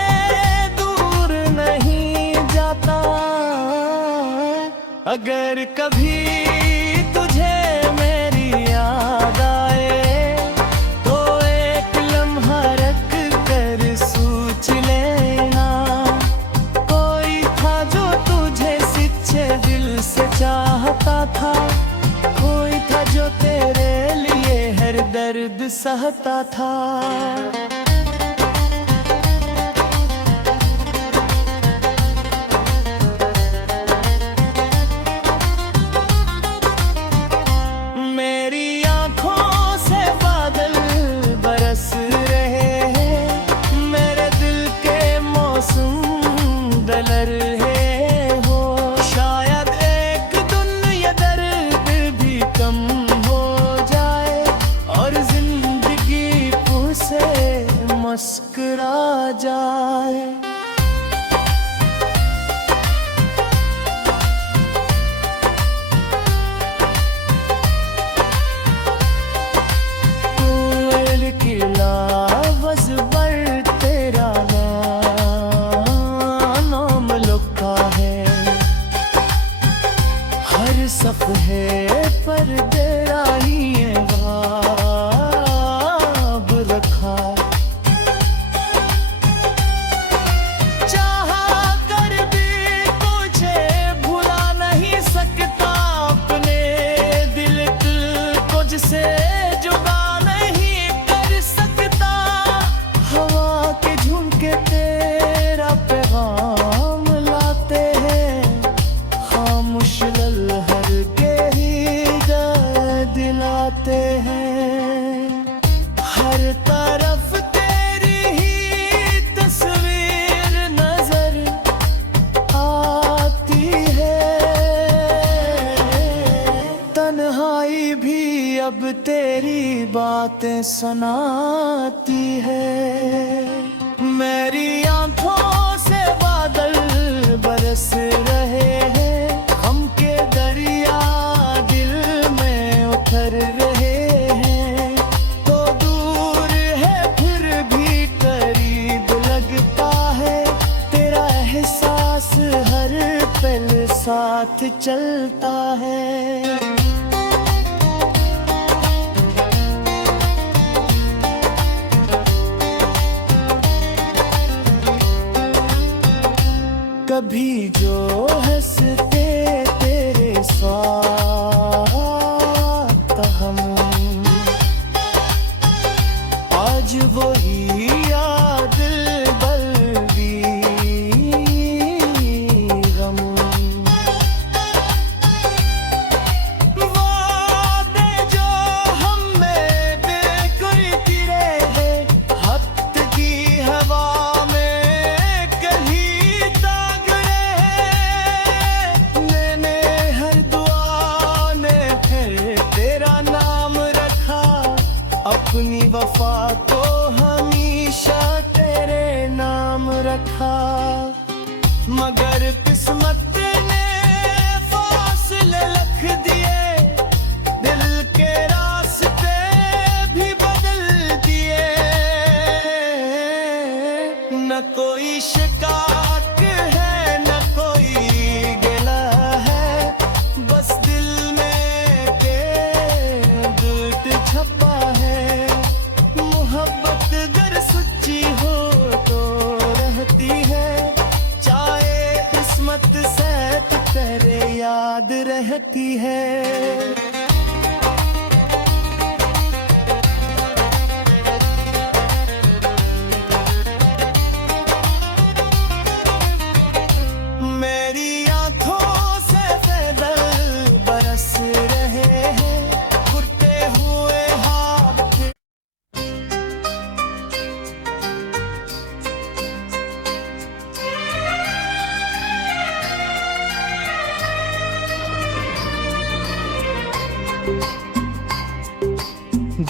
दूर नहीं जाता। अगर कभी तुझे मेरी याद आए तो एक लम्हा रख कर सोच लेना। कोई था जो तुझे सच्चे दिल से चाहता था, कोई था जो तेरे लिए हर दर्द सहता था। मेरी आंखों से बादल बरस रहे हैं, मेरे दिल के मौसम बदल रहे हो। शायद एक दिन ये दर्द भी कम हो जाए और जिंदगी फिर से मुस्कुरा जाए। कोयल की लावज़ पर तेरा नाम लिखा है, हर सफ़हे पर तेरा ही ख्वाब रखा। चाहा कर भी तुझे भुला नहीं सकता, अपने दिल को जिसे जुदा नहीं कर सकता। हवा के झुमके तेरा पैगाम लाते हैं, खामोश लहर के ही याद दिलाते हैं। हर तरफ तेरी ही तस्वीर नजर आती है, तन्हाई भी अब तेरी बातें सुनाती है। मेरी आंखों से बादल बरस रहे हैं, हम के दरिया दिल में उतर रहे हैं। तो दूर है फिर भी करीब लगता है, तेरा एहसास हर पल साथ चलता है। कभी जो हंसते तेरे साथ हम, आज वही याद बल्कि गम। वादे जो हमें बिल्कुल गिरे हैं, हफ्त की हवा में कहीं दाग रहे। मैंने हर दुआ ने फिर तेरा नाम रखा, अपनी वफा को हमेशा तेरे नाम रखा। मगर किस्मत ने फासले रख दिए, दिल के रास्ते भी बदल दिए। न कोई शिकायत है न कोई गिला है, बस दिल में के दुख छपा है। मोहब्बत अगर सच्ची हो तो रहती है, चाहे किस्मत सेट करे याद रहती है।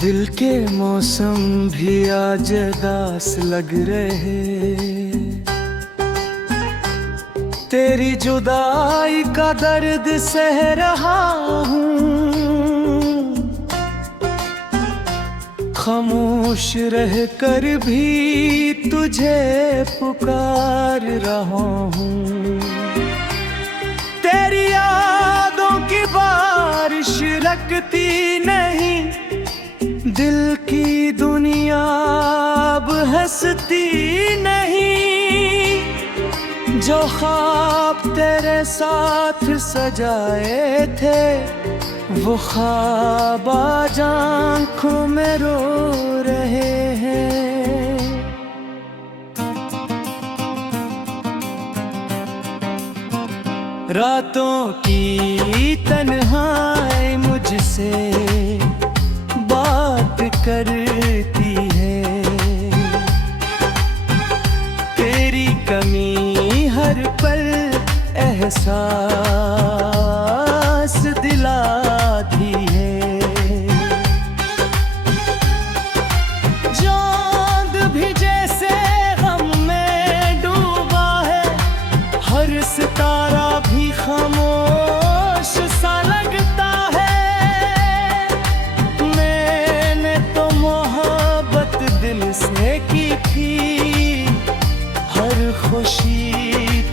दिल के मौसम भी आज उदास लग रहे। तेरी जुदाई का दर्द सह रहा हूँ, खामोश रह कर भी तुझे पुकार रहा हूँ। तेरी यादों की बारिश रखती नहीं, दिल की दुनिया अब हंसती नहीं। जो ख्वाब तेरे साथ सजाए थे, वो ख्वाब आज आँखों में रो रहे हैं। रातों की तन्हाई मुझसे बात करती है, तेरी कमी हर पल एहसास दिलाती है। चांद भी जैसे गम में डूबा है, हर सितारा भी खामोश सा लगता है। मैंने तो मोहब्बत दिल से की थी, हर खुशी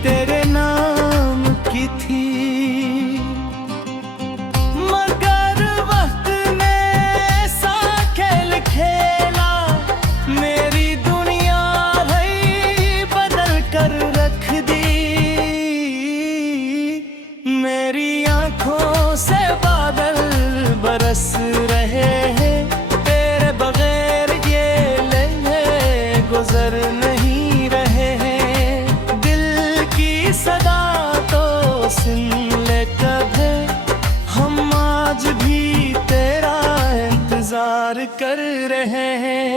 तेरे नाम की थी। मगर वक्त ने ऐसा खेल खेला, मेरी दुनिया भई बदल कर रख दी। मेरी आंखों से बादल बरस रहे हैं, तेरे बगैर ये लम्हे गुजर नहीं रहे हैं। दिल की सदा तो सुन ले कभी, हम आज भी तेरा इंतजार कर रहे हैं।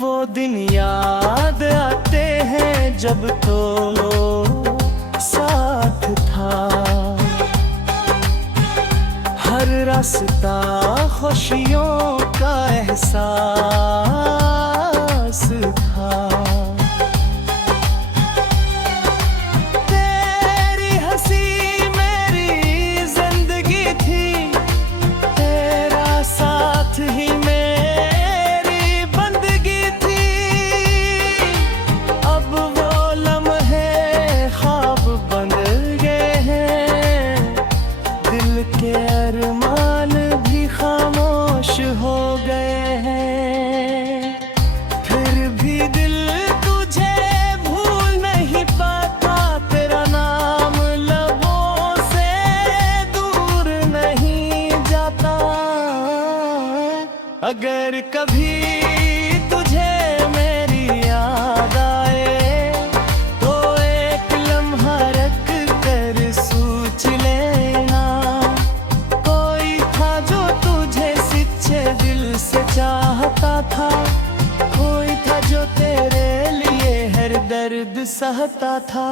वो दिन याद आते हैं जब तो साथ था, हर रास्ता खुशियों का एहसास था। तेरी हंसी मेरी जिंदगी थी, तेरा साथ ही मेरी बंदगी थी। अब वो लम्हे ख्वाब बन गए हैं, दिल के अरमान भी खामोश हो गए हैं। फिर भी दिल तुझे भूल नहीं पाता, तेरा नाम लबों से दूर नहीं जाता। अगर कभी तुझे मेरी याद आए, तो एक लम्हा रख कर सोच लेना। कोई था जो तुझे सच्चे दिल से चाहता था, कोई था जो तेरे लिए हर दर्द सहता था।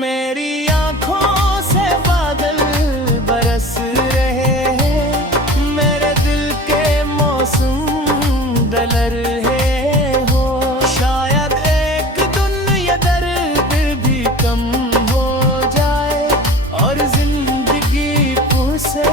मेरी आंखों से बादल बरस रहे हैं, मेरे दिल के मौसम बदल रहे हो। शायद एक दिन ये दर्द भी कम हो जाए, और जिंदगी से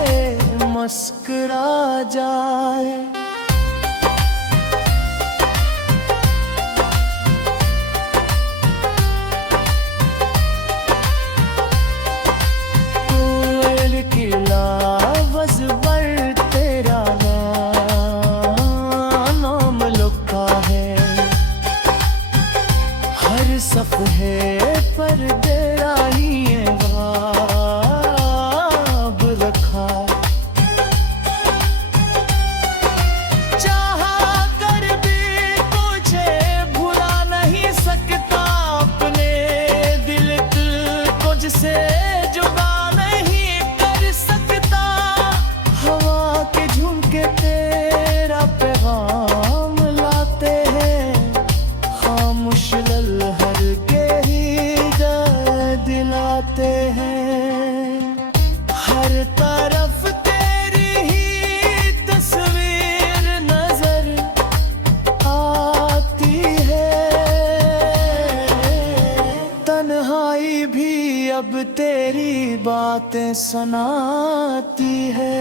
तेरी बातें सुनाती है।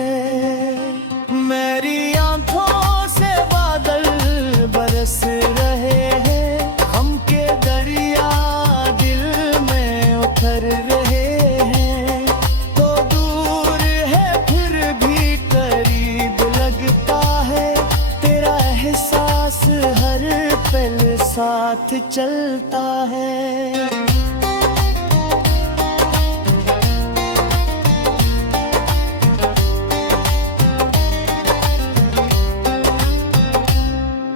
मेरी आंखों से बादल बरस रहे हैं, हम के दरिया दिल में उतर रहे हैं। तो दूर है फिर भी करीब लगता है, तेरा एहसास हर पल साथ चलता है।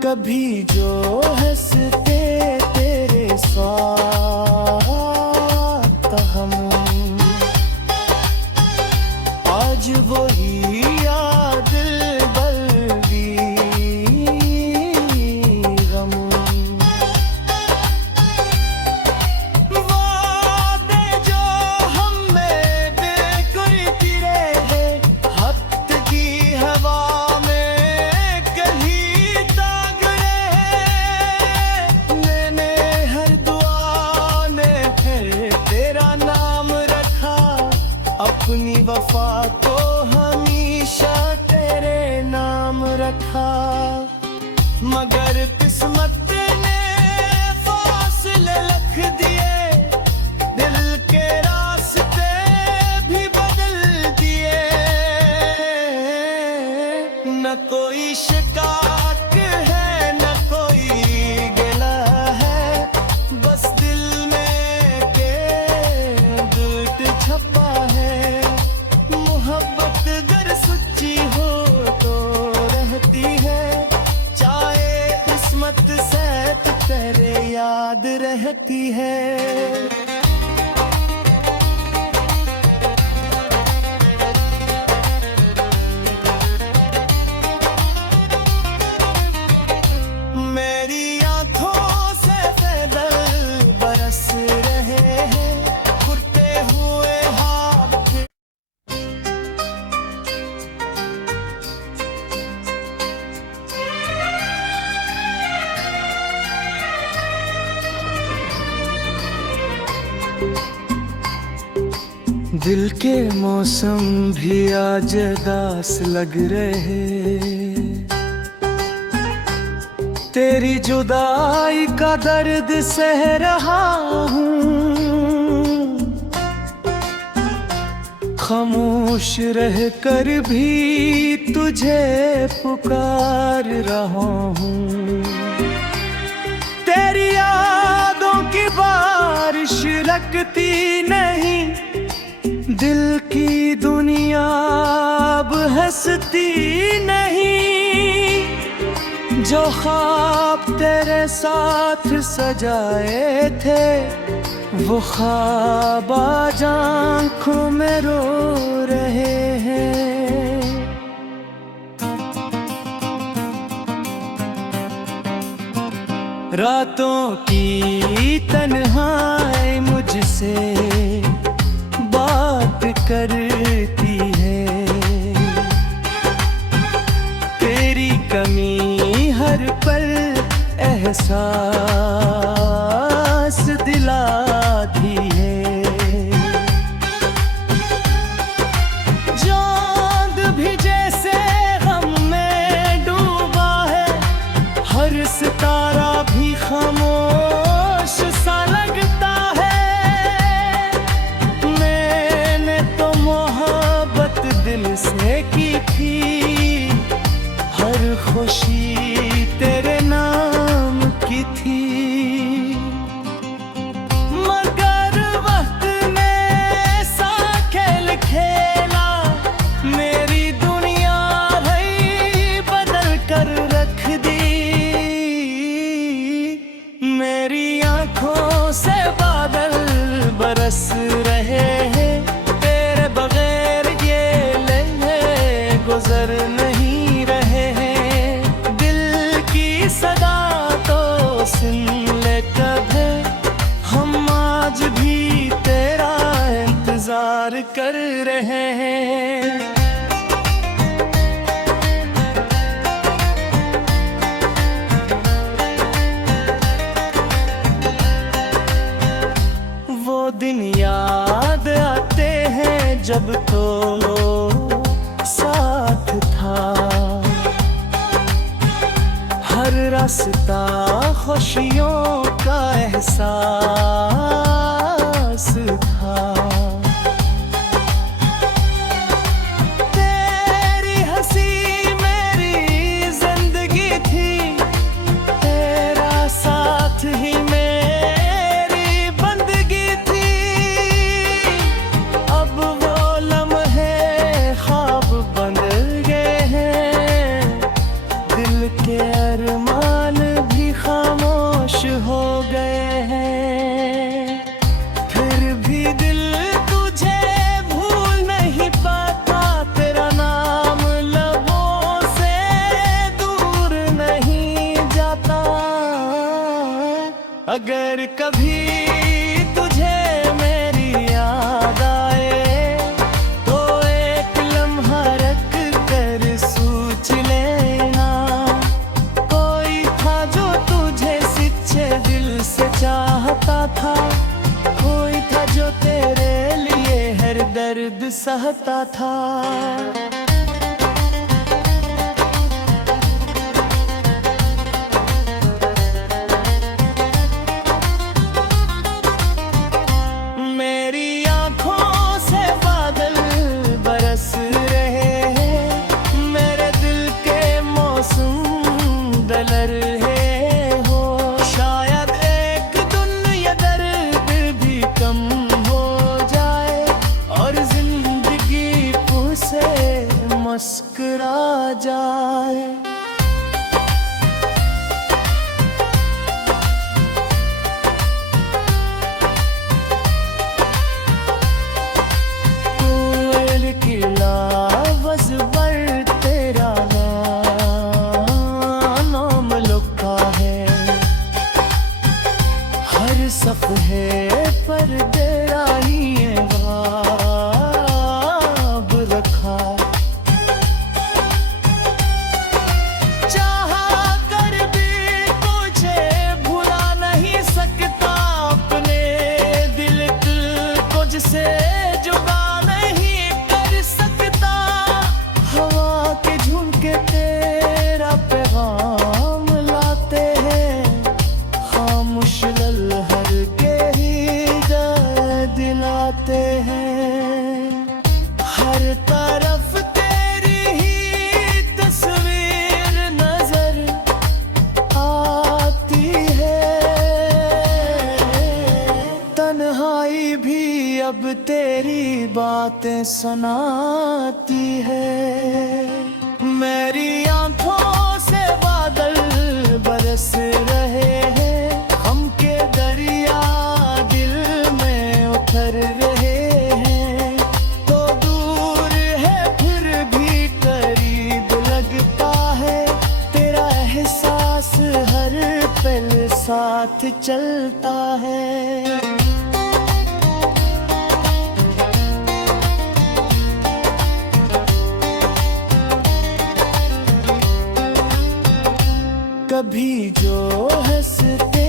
कभी जो हंसते तेरे साथ हम, आज वही याद बल्कि गम। वादे जो हमें बेकुल रहे, हफ्त की हवा अपनी वफा को हमेशा तेरे नाम रखा। मगर किस्मत ने फासले लिख दिए, दिल के रास्ते भी बदल दिए। न कोई शिकायत है न कोई गिला है, बस दिल में के दिल छपा है। मोहब्बत अगर सच्ची हो तो रहती है, चाहे किस्मत से तेरे याद रहती है। मेरी आंखों से बादल बरस रहे हैं, उड़ते हुए हाथ। दिल के मौसम भी आज उदास लग रहे, तेरी जुदाई का दर्द सह रहा हूँ। खामोश रह कर भी तुझे पुकार रहा हूँ। तेरी यादों की बारिश लगती नहीं, दिल की दुनिया अब हंसती नहीं। जो ख्वाब तेरे साथ सजाए थे, वो ख्वाब आज आँखों में रो रहे हैं। रातों की तन्हाई मुझसे बात करती है, तेरी कमी हर पल एहसास दिलाती है। चांद भी जैसे गम में डूबा है, हर सितारा भी खामोश सा लगता है। मैंने तो मोहब्बत दिल से की थी, हर खुशी तेरे नाम की थी। मगर वक्त ने ऐसा खेल खेला, मेरी दुनिया ही बदल कर रख दी। मेरी आंखों से बादल बरस रहे हैं, तेरे बगैर ये लम्हे गुजर नहीं रहे हैं। दिल रास्ता खुशियों का एहसास था। तेरी हंसी मेरी जिंदगी थी, तेरा साथ ही मेरी बंदगी थी। अब वो लम्हे ख्वाब बन गए हैं, दिल के अरमान भी खामोश हो गए हैं। फिर भी दिल तुझे भूल नहीं पाता, तेरा नाम लबों से दूर नहीं जाता। अगर कभी तुझे मेरी याद आए तो एक लम्हा रख कर सोच लेना। कोई था जो तुझे सच्चे दिल से चाहता था, कोई था जो तेरे लिए हर दर्द सहता था। मेरी आँखों से बादल बरस रहे हैं, मेरे दिल के मौसम बदल रहे हो। शायद एक दिन ये दर्द भी कम हो जाए और जिंदगी फिर से मुस्कुरा जाए। कोयल की लावज़ पर तेरा नाम लिखा है, हर सफ़हे पर तेरा ही ख्वाब रखा। चाहा कर भी तुझे भुला नहीं सकता, अपने दिल को जिसे जुदा नहीं कर सकता। हवा के झुमके तेरा पैगाम लाते हैं, खामोश लहर के ही दिलाते हैं। हर तरफ तेरी ही तस्वीर नजर आती है, तन्हाई भी अब तेरी बातें सुनाती है। मेरी आँखों से बादल बरस रहे हैं, हम के दरिया दिल में उतर रहे हैं। तो दूर है फिर भी करीब लगता है, तेरा एहसास हर पल साथ चलता है। कभी जो हंसते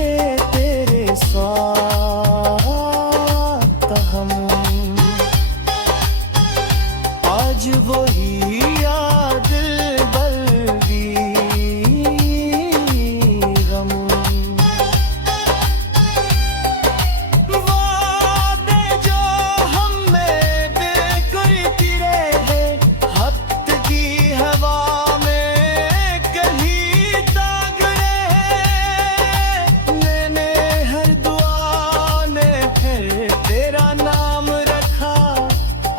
तेरे साथ हम, आज वही याद बल्कि गम। वादे जो हमें बेकुरती रहे, हफ्त की हवा में कहीं दाग रहे। मैंने हर दुआ ने फिर तेरा नाम रखा,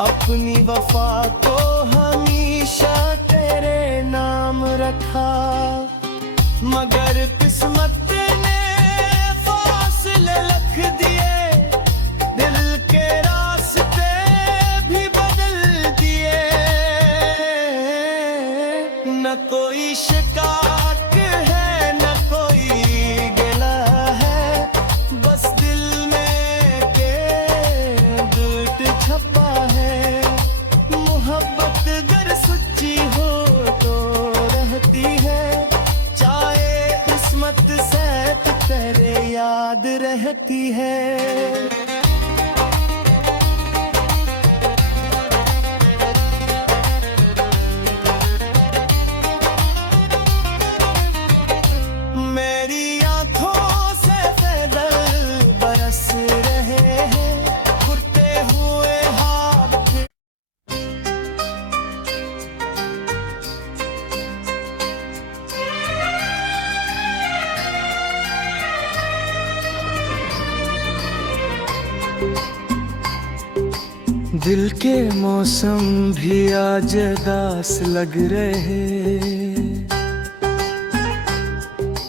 अपनी वफा को हमेशा तेरे नाम रखा। मगर किस्मत ने फासले रख दिए, दिल के रास्ते भी बदल दिए। न कोई शिकायत है न कोई गिला है, बस दिल में के दुख छपा है। मोहब्बत अगर सच्ची हो तो रहती है, चाहे किस्मत से तेरे याद रहती है। दिल के मौसम भी आज दास लग रहे,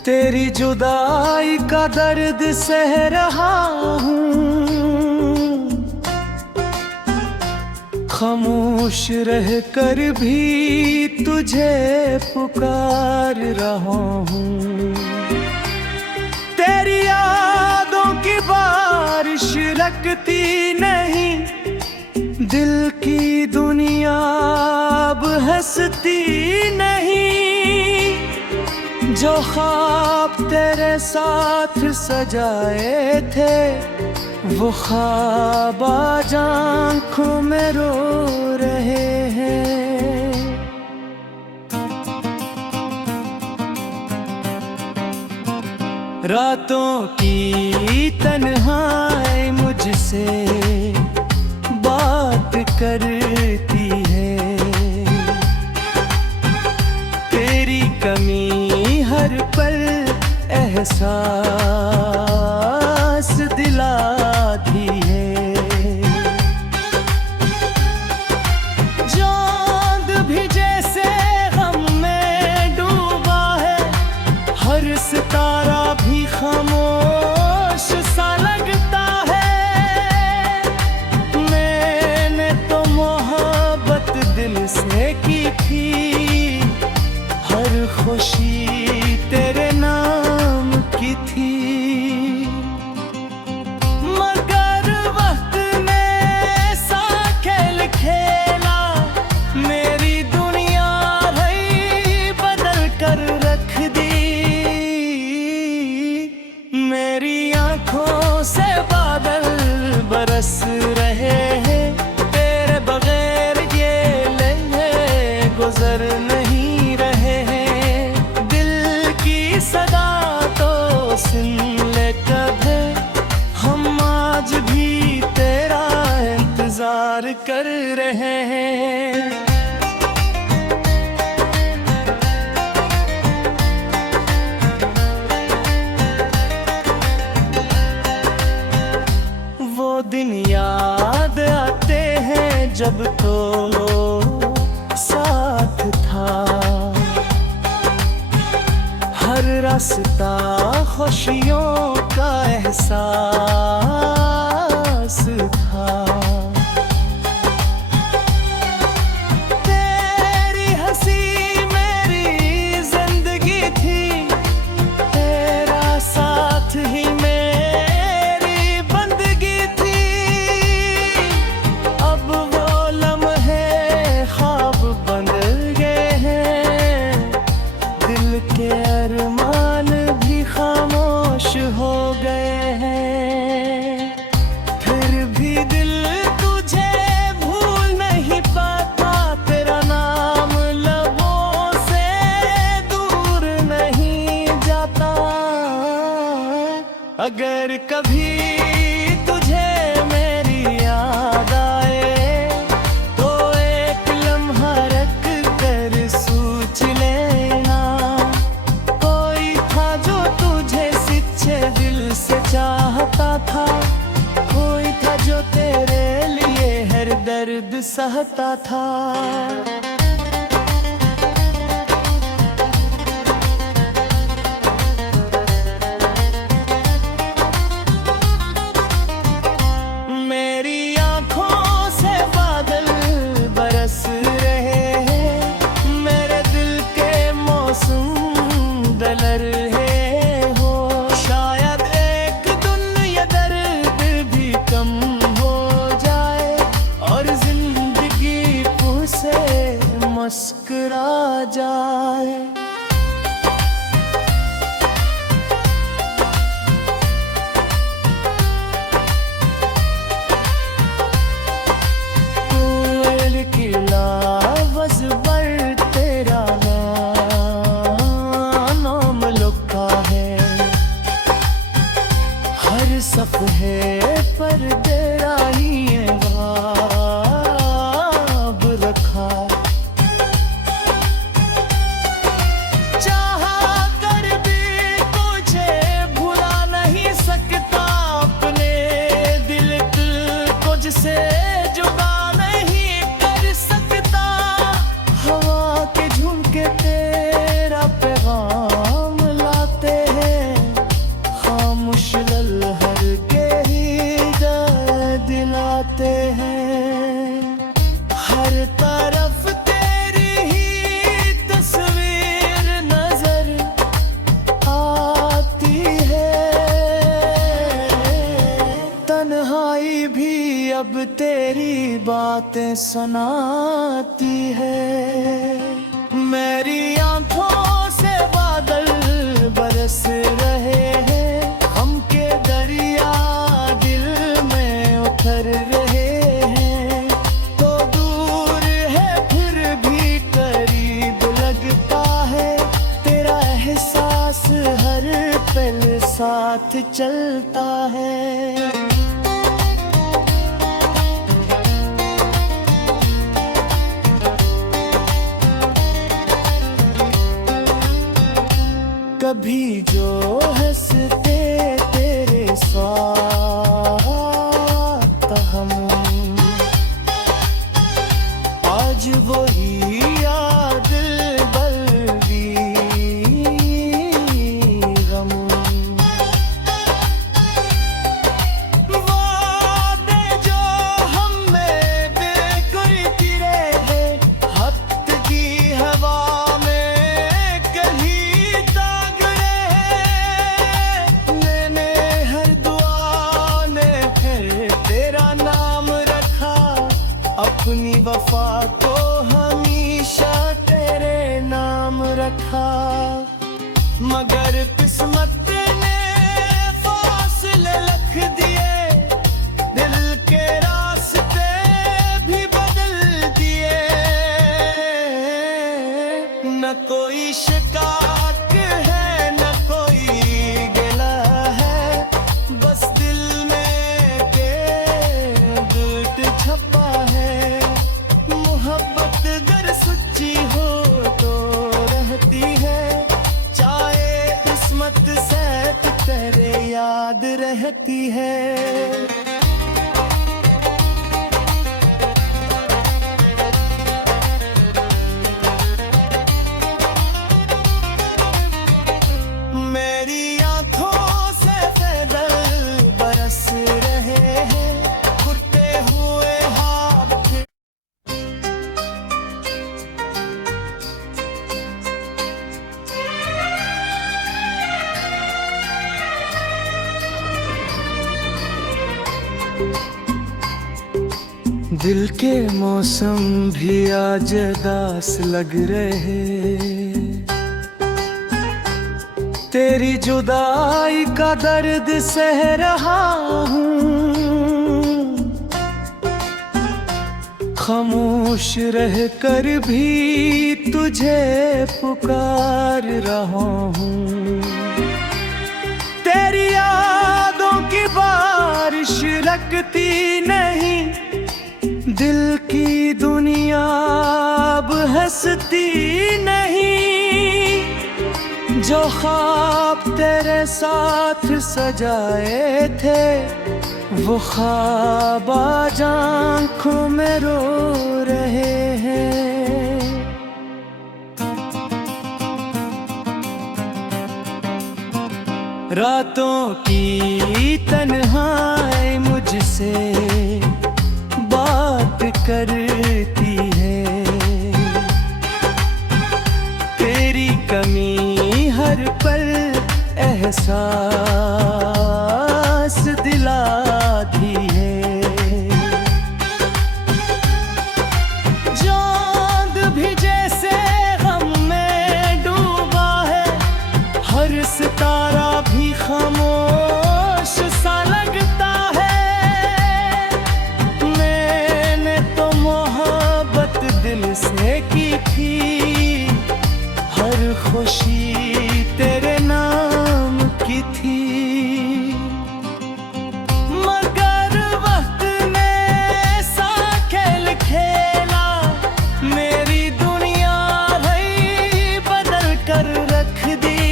तेरी जुदाई का दर्द सह रहा हूँ। खामोश रह कर भी तुझे पुकार रहा हूँ। तेरी यादों की बारिश लगती नहीं, दिल की दुनिया अब हंसती नहीं। जो ख्वाब तेरे साथ सजाए थे, वो ख्वाब आज आँखों में रो रहे हैं। रातों की तन्हाई मुझसे बात करती है, तेरी कमी हर पल एहसास दिलाती है। चांद भी जैसे गम में डूबा है, हर सितारा भी खामोश सा लगता है। मैंने तो मोहब्बत दिल से की थी, हर खुशी तेरे नाम की थी। मगर वक्त ने ऐसा खेल खेला, मेरी दुनिया ही बदल कर रख दी। मेरी आंखों से बादल बरस रहे हैं, तेरे बगैर ये लम्हे गुजर नहीं रहे हैं। दिल की सदा तो सुन ले कभी, हम आज भी तेरा इंतजार कर रहे हैं। वो दिन याद आते हैं जब तो साथ था, हर रास्ता खुशियों का एहसास था। तेरी हंसी मेरी जिंदगी थी, तेरा साथ ही मेरी बंदगी थी। अब वो लम्हे ख्वाब बन गए हैं, दिल के अरमान भी खामोश हो गए हैं। फिर भी दिल तुझे भूल नहीं पाता, तेरा नाम लबों से दूर नहीं जाता। अगर कभी तुझे मेरी याद आए, तो एक लम्हा रख कर सोच लेना। कोई था जो तुझे सच्चे दिल से चाहता था, कोई था जो तेरे लिए हर दर्द सहता था। मेरी आंखों से बादल बरस रहे हैं, मेरे दिल के मौसम दलर है हो। शायद एक दिन ये दर्द भी कम हो जाए, और जिंदगी से तेरी बातें सुनाती है। मेरी आंखों से बादल बरस रहे हैं, हम के दरिया दिल में उतर रहे हैं। तो दूर है फिर भी करीब लगता है, तेरा एहसास हर पल साथ चलता है। कभी जो हंसते तेरे साथ हम, आज वही याद बल्कि गम। वादे जो हमें बेकुरती रहे, हफ्त की हवा अपनी वफा को हमेशा तेरे नाम रखा। मगर किस्मत ने फासले रख दिए, दिल के रास्ते भी बदल दिए। न कोई शिकायत है न कोई गिला है, बस दिल में के दिल छपा है। मोहब्बत अगर सच्ची हो तो रहती है, चाहे किस्मत से तेरे याद रहती है। मेरी आंखों से बादल बरस रहे हैं, उड़ते हुए हाथ। दिल के मौसम भी आज उदास लग रहे, तेरी जुदाई का दर्द सह रहा हूँ। खामोश रह कर भी तुझे पुकार रहा हूँ। तेरी यादों की बारिश लगती नहीं, दिल की दुनिया अब हंसती नहीं। जो ख्वाब तेरे साथ सजाए थे, वो ख्वाब आज आँखों में रो रहे हैं। रातों की तन्हाई मुझसे बात करती है, तेरी कमी हर पल एहसास दिलाती है। चांद भी जैसे गम में डूबा है, हर सितारा भी खामोश सा लगता है। मैंने तो मोहब्बत दिल से की थी, हर खुशी तेरे नाम की थी। मगर वक्त ने ऐसा खेल खेला, मेरी दुनिया ही बदल कर रख दी।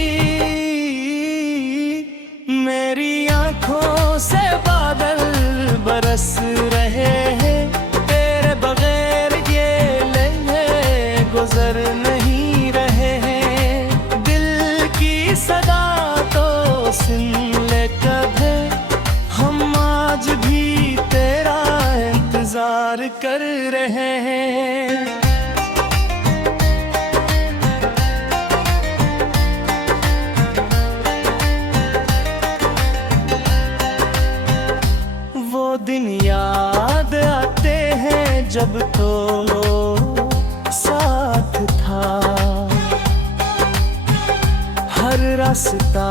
हर रास्ता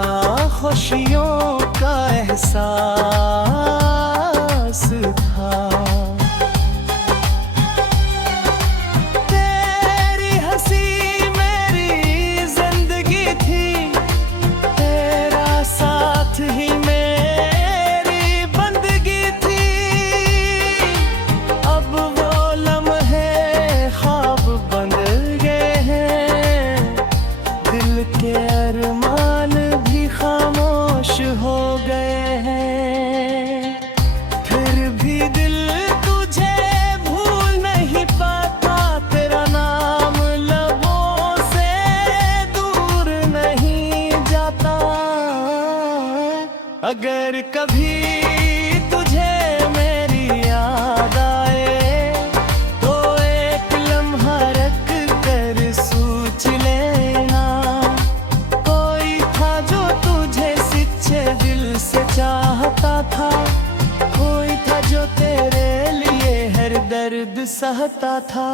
खुशियों का एहसास था। तेरी हंसी मेरी जिंदगी थी, तेरा साथ ही मेरी बंदगी थी। अब वो लम्हे ख्वाब बन गए हैं, दिल के अरमान भी खामोश हो गए हैं। फिर भी दिल तुझे भूल नहीं पाता, तेरा नाम लबों से दूर नहीं जाता। अगर कभी तुझे मेरी याद आए तो एक लम्हा रख कर सोच लेना। कोई था जो तुझे सच्चे दिल से चाहता था, कोई था जो तेरे लिए हर दर्द सहता था।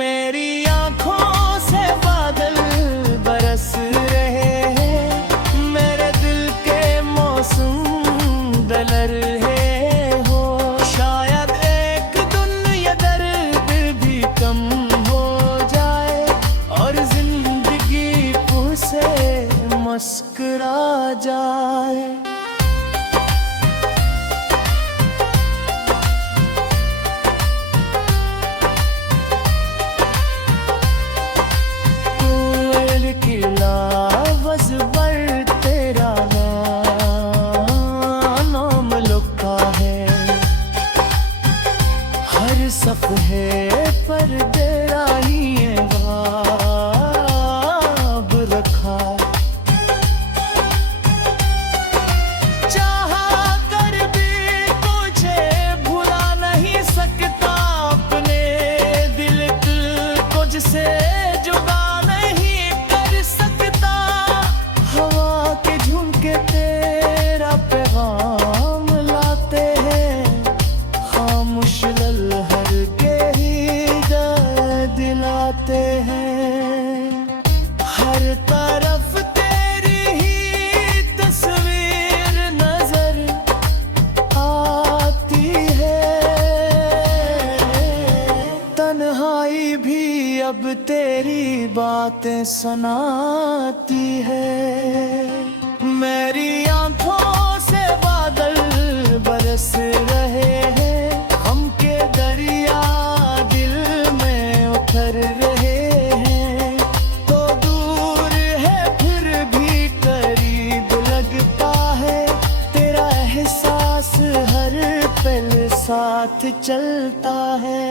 मेरी आंखों से बादल बरस रहे हैं, मेरे दिल के मौसम बदल रहे हो। शायद एक दिन ये दर्द भी कम हो जाए और जिंदगी फिर से मुस्कुरा जाए। तेरा नाम लिखा है हर सफ़े पर, तेरा ही ख्वाब रखा। चाहा कर भी तुझे भुला नहीं सकता, अपने दिल को जिसे जुदा नहीं कर सकता। हवा के झुमके तेरा पैगाम लाते हैं, खामोश लहर के ही दिलाते हैं। हर तरफ तेरी ही तस्वीर नजर आती है, तन्हाई भी अब तेरी बातें सुनाती है। मेरी आंखों से बादल बरस रहे हैं, हम के दरिया दिल में उतर रहे हैं। तो दूर है फिर भी करीब लगता है, तेरा एहसास हर पल साथ चलता है।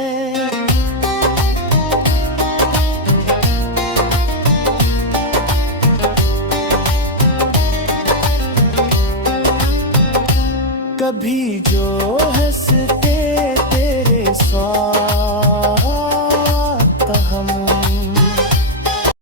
कभी जो